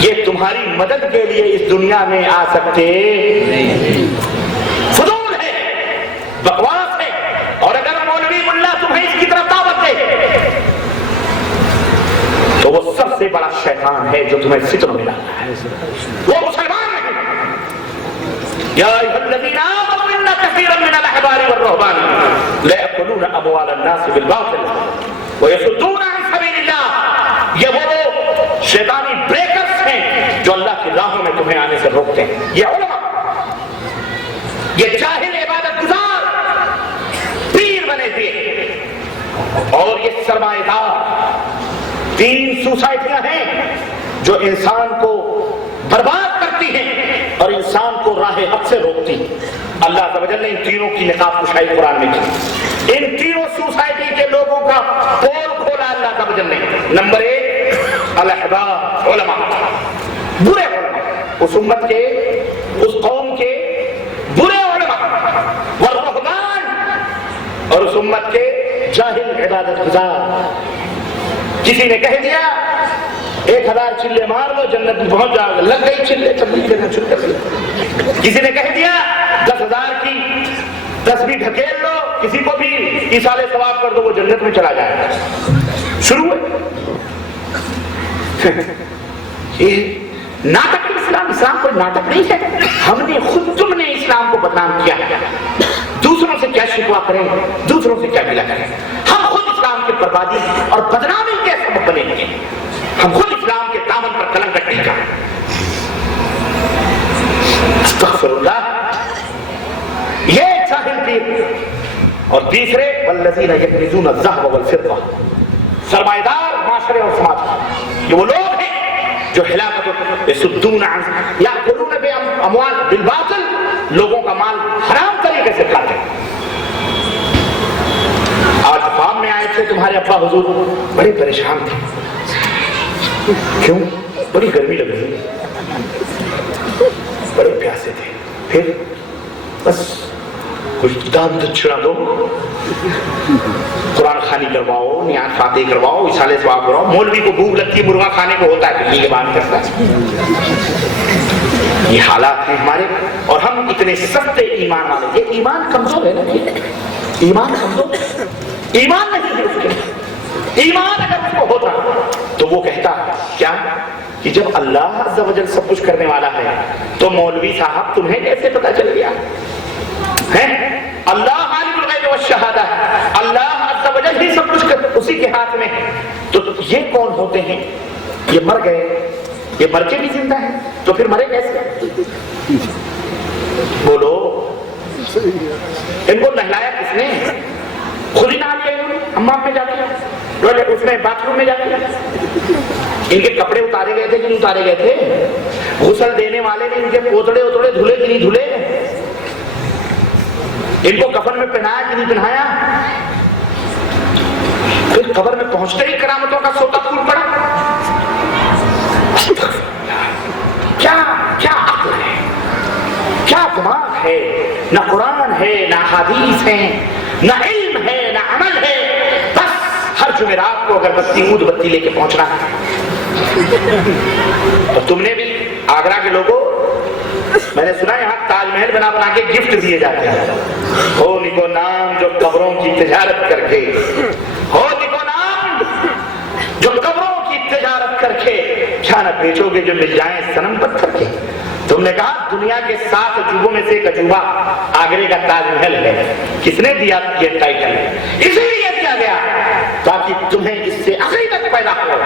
یہ تمہاری مدد کے لیے اس دنیا میں آ سکتے فضول ہے، بکواس ہے. اور اگر مولوی ملا تمہیں اس کی طرف دعوت دے تو وہ سب سے بڑا شیطان ہے جو تمہیں فتنوں میں ڈالتا ہے، وہ مسلمان نہیں. یا ایھا الذین آمنوا ان کثیرا من الاحبار والرهبان ليأكلون اموال الناس بالباطل ويصدون عن سبیل اللہ. یہ وہ شیطانی بریکرز ہیں جو اللہ کی راہوں میں تمہیں آنے سے روکتے ہیں. یہ علماء، یہ جاہل عبادت گزار پیر بنے ہوئے، اور یہ سرمایہ دار 3 سوسائٹیاں ہیں جو انسان کو برباد کرتی ہیں اور انسان کو راہ حق سے روکتی ہیں. اللہ عز و جل نے ان تینوں کی نقاب کشائی قرآن میں کی. ان تینوں سوسائٹی کے لوگوں کا پول کھولا اللہ عز و جل نے. نمبر 1 الاحبار، علماء، برے علماء، اس امت کے، اس قوم کے برے علماء، والرہبان، اور اس امت کے جاہل عبادت گزار. کسی نے کہہ دیا 1000 چلے مار لو جنت میں پہنچ جاؤ گے، لگ گئی چلے تبلیغ کرنا شروع کر دیا. کسی نے کہہ دیا 10,000 کی تسبیح ڈھکیل لو، کسی کو بھی ایصال ثواب کر دو وہ جنت میں چلا جائے گا. شروع ہے یہ ناٹک. اسلام کوئی ناٹک نہیں ہے. ہم نے خود، تم نے اسلام کو بدنام کیا ہے. دوسروں سے کیا شکوا کریں، دوسروں سے کیا ملا کریں. ہم خود اسلام کی بربادی اور بدنامی کے سبب بنے گے. ہم خود اسلام کے دامن پر قلم کٹنے کا. استغفر اللہ. یہ جاہل پیر. اور تیسرے والذین یکنزون الذهب والفضة، سرمایہ دار معاشرے اور سماج. یہ وہ لوگ ہیں جو ہلاکت یصدون عن یاکلون باموال بالباطل، لوگوں کا مال حرام طریقے سے کھاتے ہیں. آج فارم میں آئے تھے تمہارے ابا حضور، بڑے پریشان تھے. کیوں؟ بڑی گرمی لگ رہی، بڑے پیاسے تھے. پھر بس کچھ دان دچھڑا دو، قرآن خوانی کرواؤ، نیاز فاتح کرواؤ، اصالے ثواب کرواؤ. مولوی کو بھوک لگتی ہے، مرغا کھانے کو ہوتا ہے، یہ بات کرتا ہے. یہ حالات ہیں ہمارے، اور ہم اتنے سخت ایمان والے. یہ ایمان کمزور ہے نا، ایمان کمزور، ایمان نہیں ہے اس کے. ایمان اگر اس کو ہوتا تو وہ کہتا کیا کہ جب اللہ عز و جل سب کچھ کرنے والا ہے تو مولوی صاحب تمہیں کیسے پتا چل گیا ہے؟ اللہ عالم الغیب والشہادہ، اللہ عز و جل ہی سب کچھ اسی کے ہاتھ میں. تو یہ کون ہوتے ہیں؟ یہ مر گئے، یہ مر کے بھی زندہ ہیں، تو پھر مرے کیسے؟ بولو. ان کو نہلایا کس نے؟ خود ہی نہا لیا انہوں نے حمام میں جا کے، اس میں باتھ روم میں جا کے. ان کے کپڑے اتارے گئے تھے کہ نہیں اتارے گئے تھے؟ غسل دینے والے نے ان کے پوتڑے اتڑے دھلے کہ نہیں دھلے؟ ان کو کفن میں پہنایا کہ نہیں پہنایا؟ پھر قبر میں پہنچتے ہی کرامتوں کا سوتا پھول پڑا. کیا کیا عقل ہے، کیا دماغ ہے؟ نہ قرآن ہے، نہ حدیث ہے، نہ علم ہے، نہ عمل ہے. بس ہر جمعرات کو اگر بتی اود بتی لے کے پہنچنا ہے. تو تم نے بھی آگرہ کے لوگوں، میں نے سنا یہاں تاج محل بنا بنا کے گفٹ دیے جاتے ہیں. ہو نکو نام جو قبروں کی تجارت کر کے، ہو نکو نام جو قبروں کی تجارت کر کے، کیا نہ بیچو گے جو مل جائیں صنم پتھر کے. تم نے کہا دنیا کے 7 عجوبوں میں سے ایک عجوبہ آگرے کا تاج محل ہے. کس نے دیا یہ ٹائٹل؟ اسی لیے دیا گیا تاکہ تمہیں اس سے عقیدت پیدا ہو،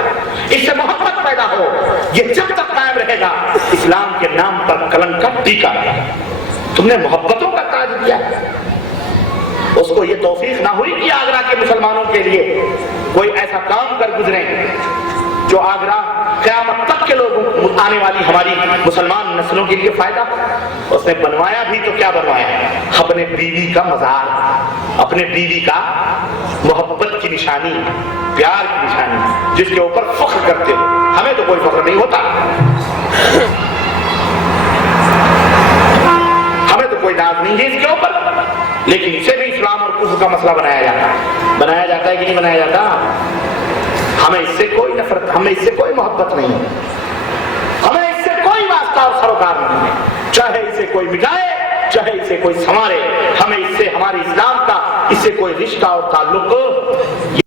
اس سے محبت پیدا ہو. یہ جب تک قائم رہے گا اسلام کے نام پر کلنک کا ٹیکا ہے. تم نے محبتوں کا تاج دیا، اس کو یہ توفیق نہ ہوئی کہ آگرہ کے مسلمانوں کے لیے کوئی ایسا کام کر گزرے جو آگرہ قیامت تک کے لوگوں آنے والی ہماری مسلمان نسلوں کے لیے فائدہ. اس نے بنوایا بھی تو کیا بنوایا؟ اپنے بیوی کا مزار، اپنے بیوی کا محبت کی نشانی، پیار کی نشانی، جس کے اوپر فخر کرتے ہو. ہمیں تو کوئی فخر نہیں ہوتا، ہمیں تو کوئی ناز نہیں ہے اس کے اوپر، لیکن اسے بھی اسلام اور کفر کا مسئلہ بنایا جاتا ہے کہ نہیں بنایا جاتا؟ ہمیں اس سے کوئی نفرت، ہمیں اس سے کوئی محبت نہیں ہے. برقرار رکھنا ہے، چاہے اسے کوئی مٹائے چاہے اسے کوئی سنوارے، ہمیں اس سے ہمارے اسلام کا اس سے کوئی رشتہ اور تعلق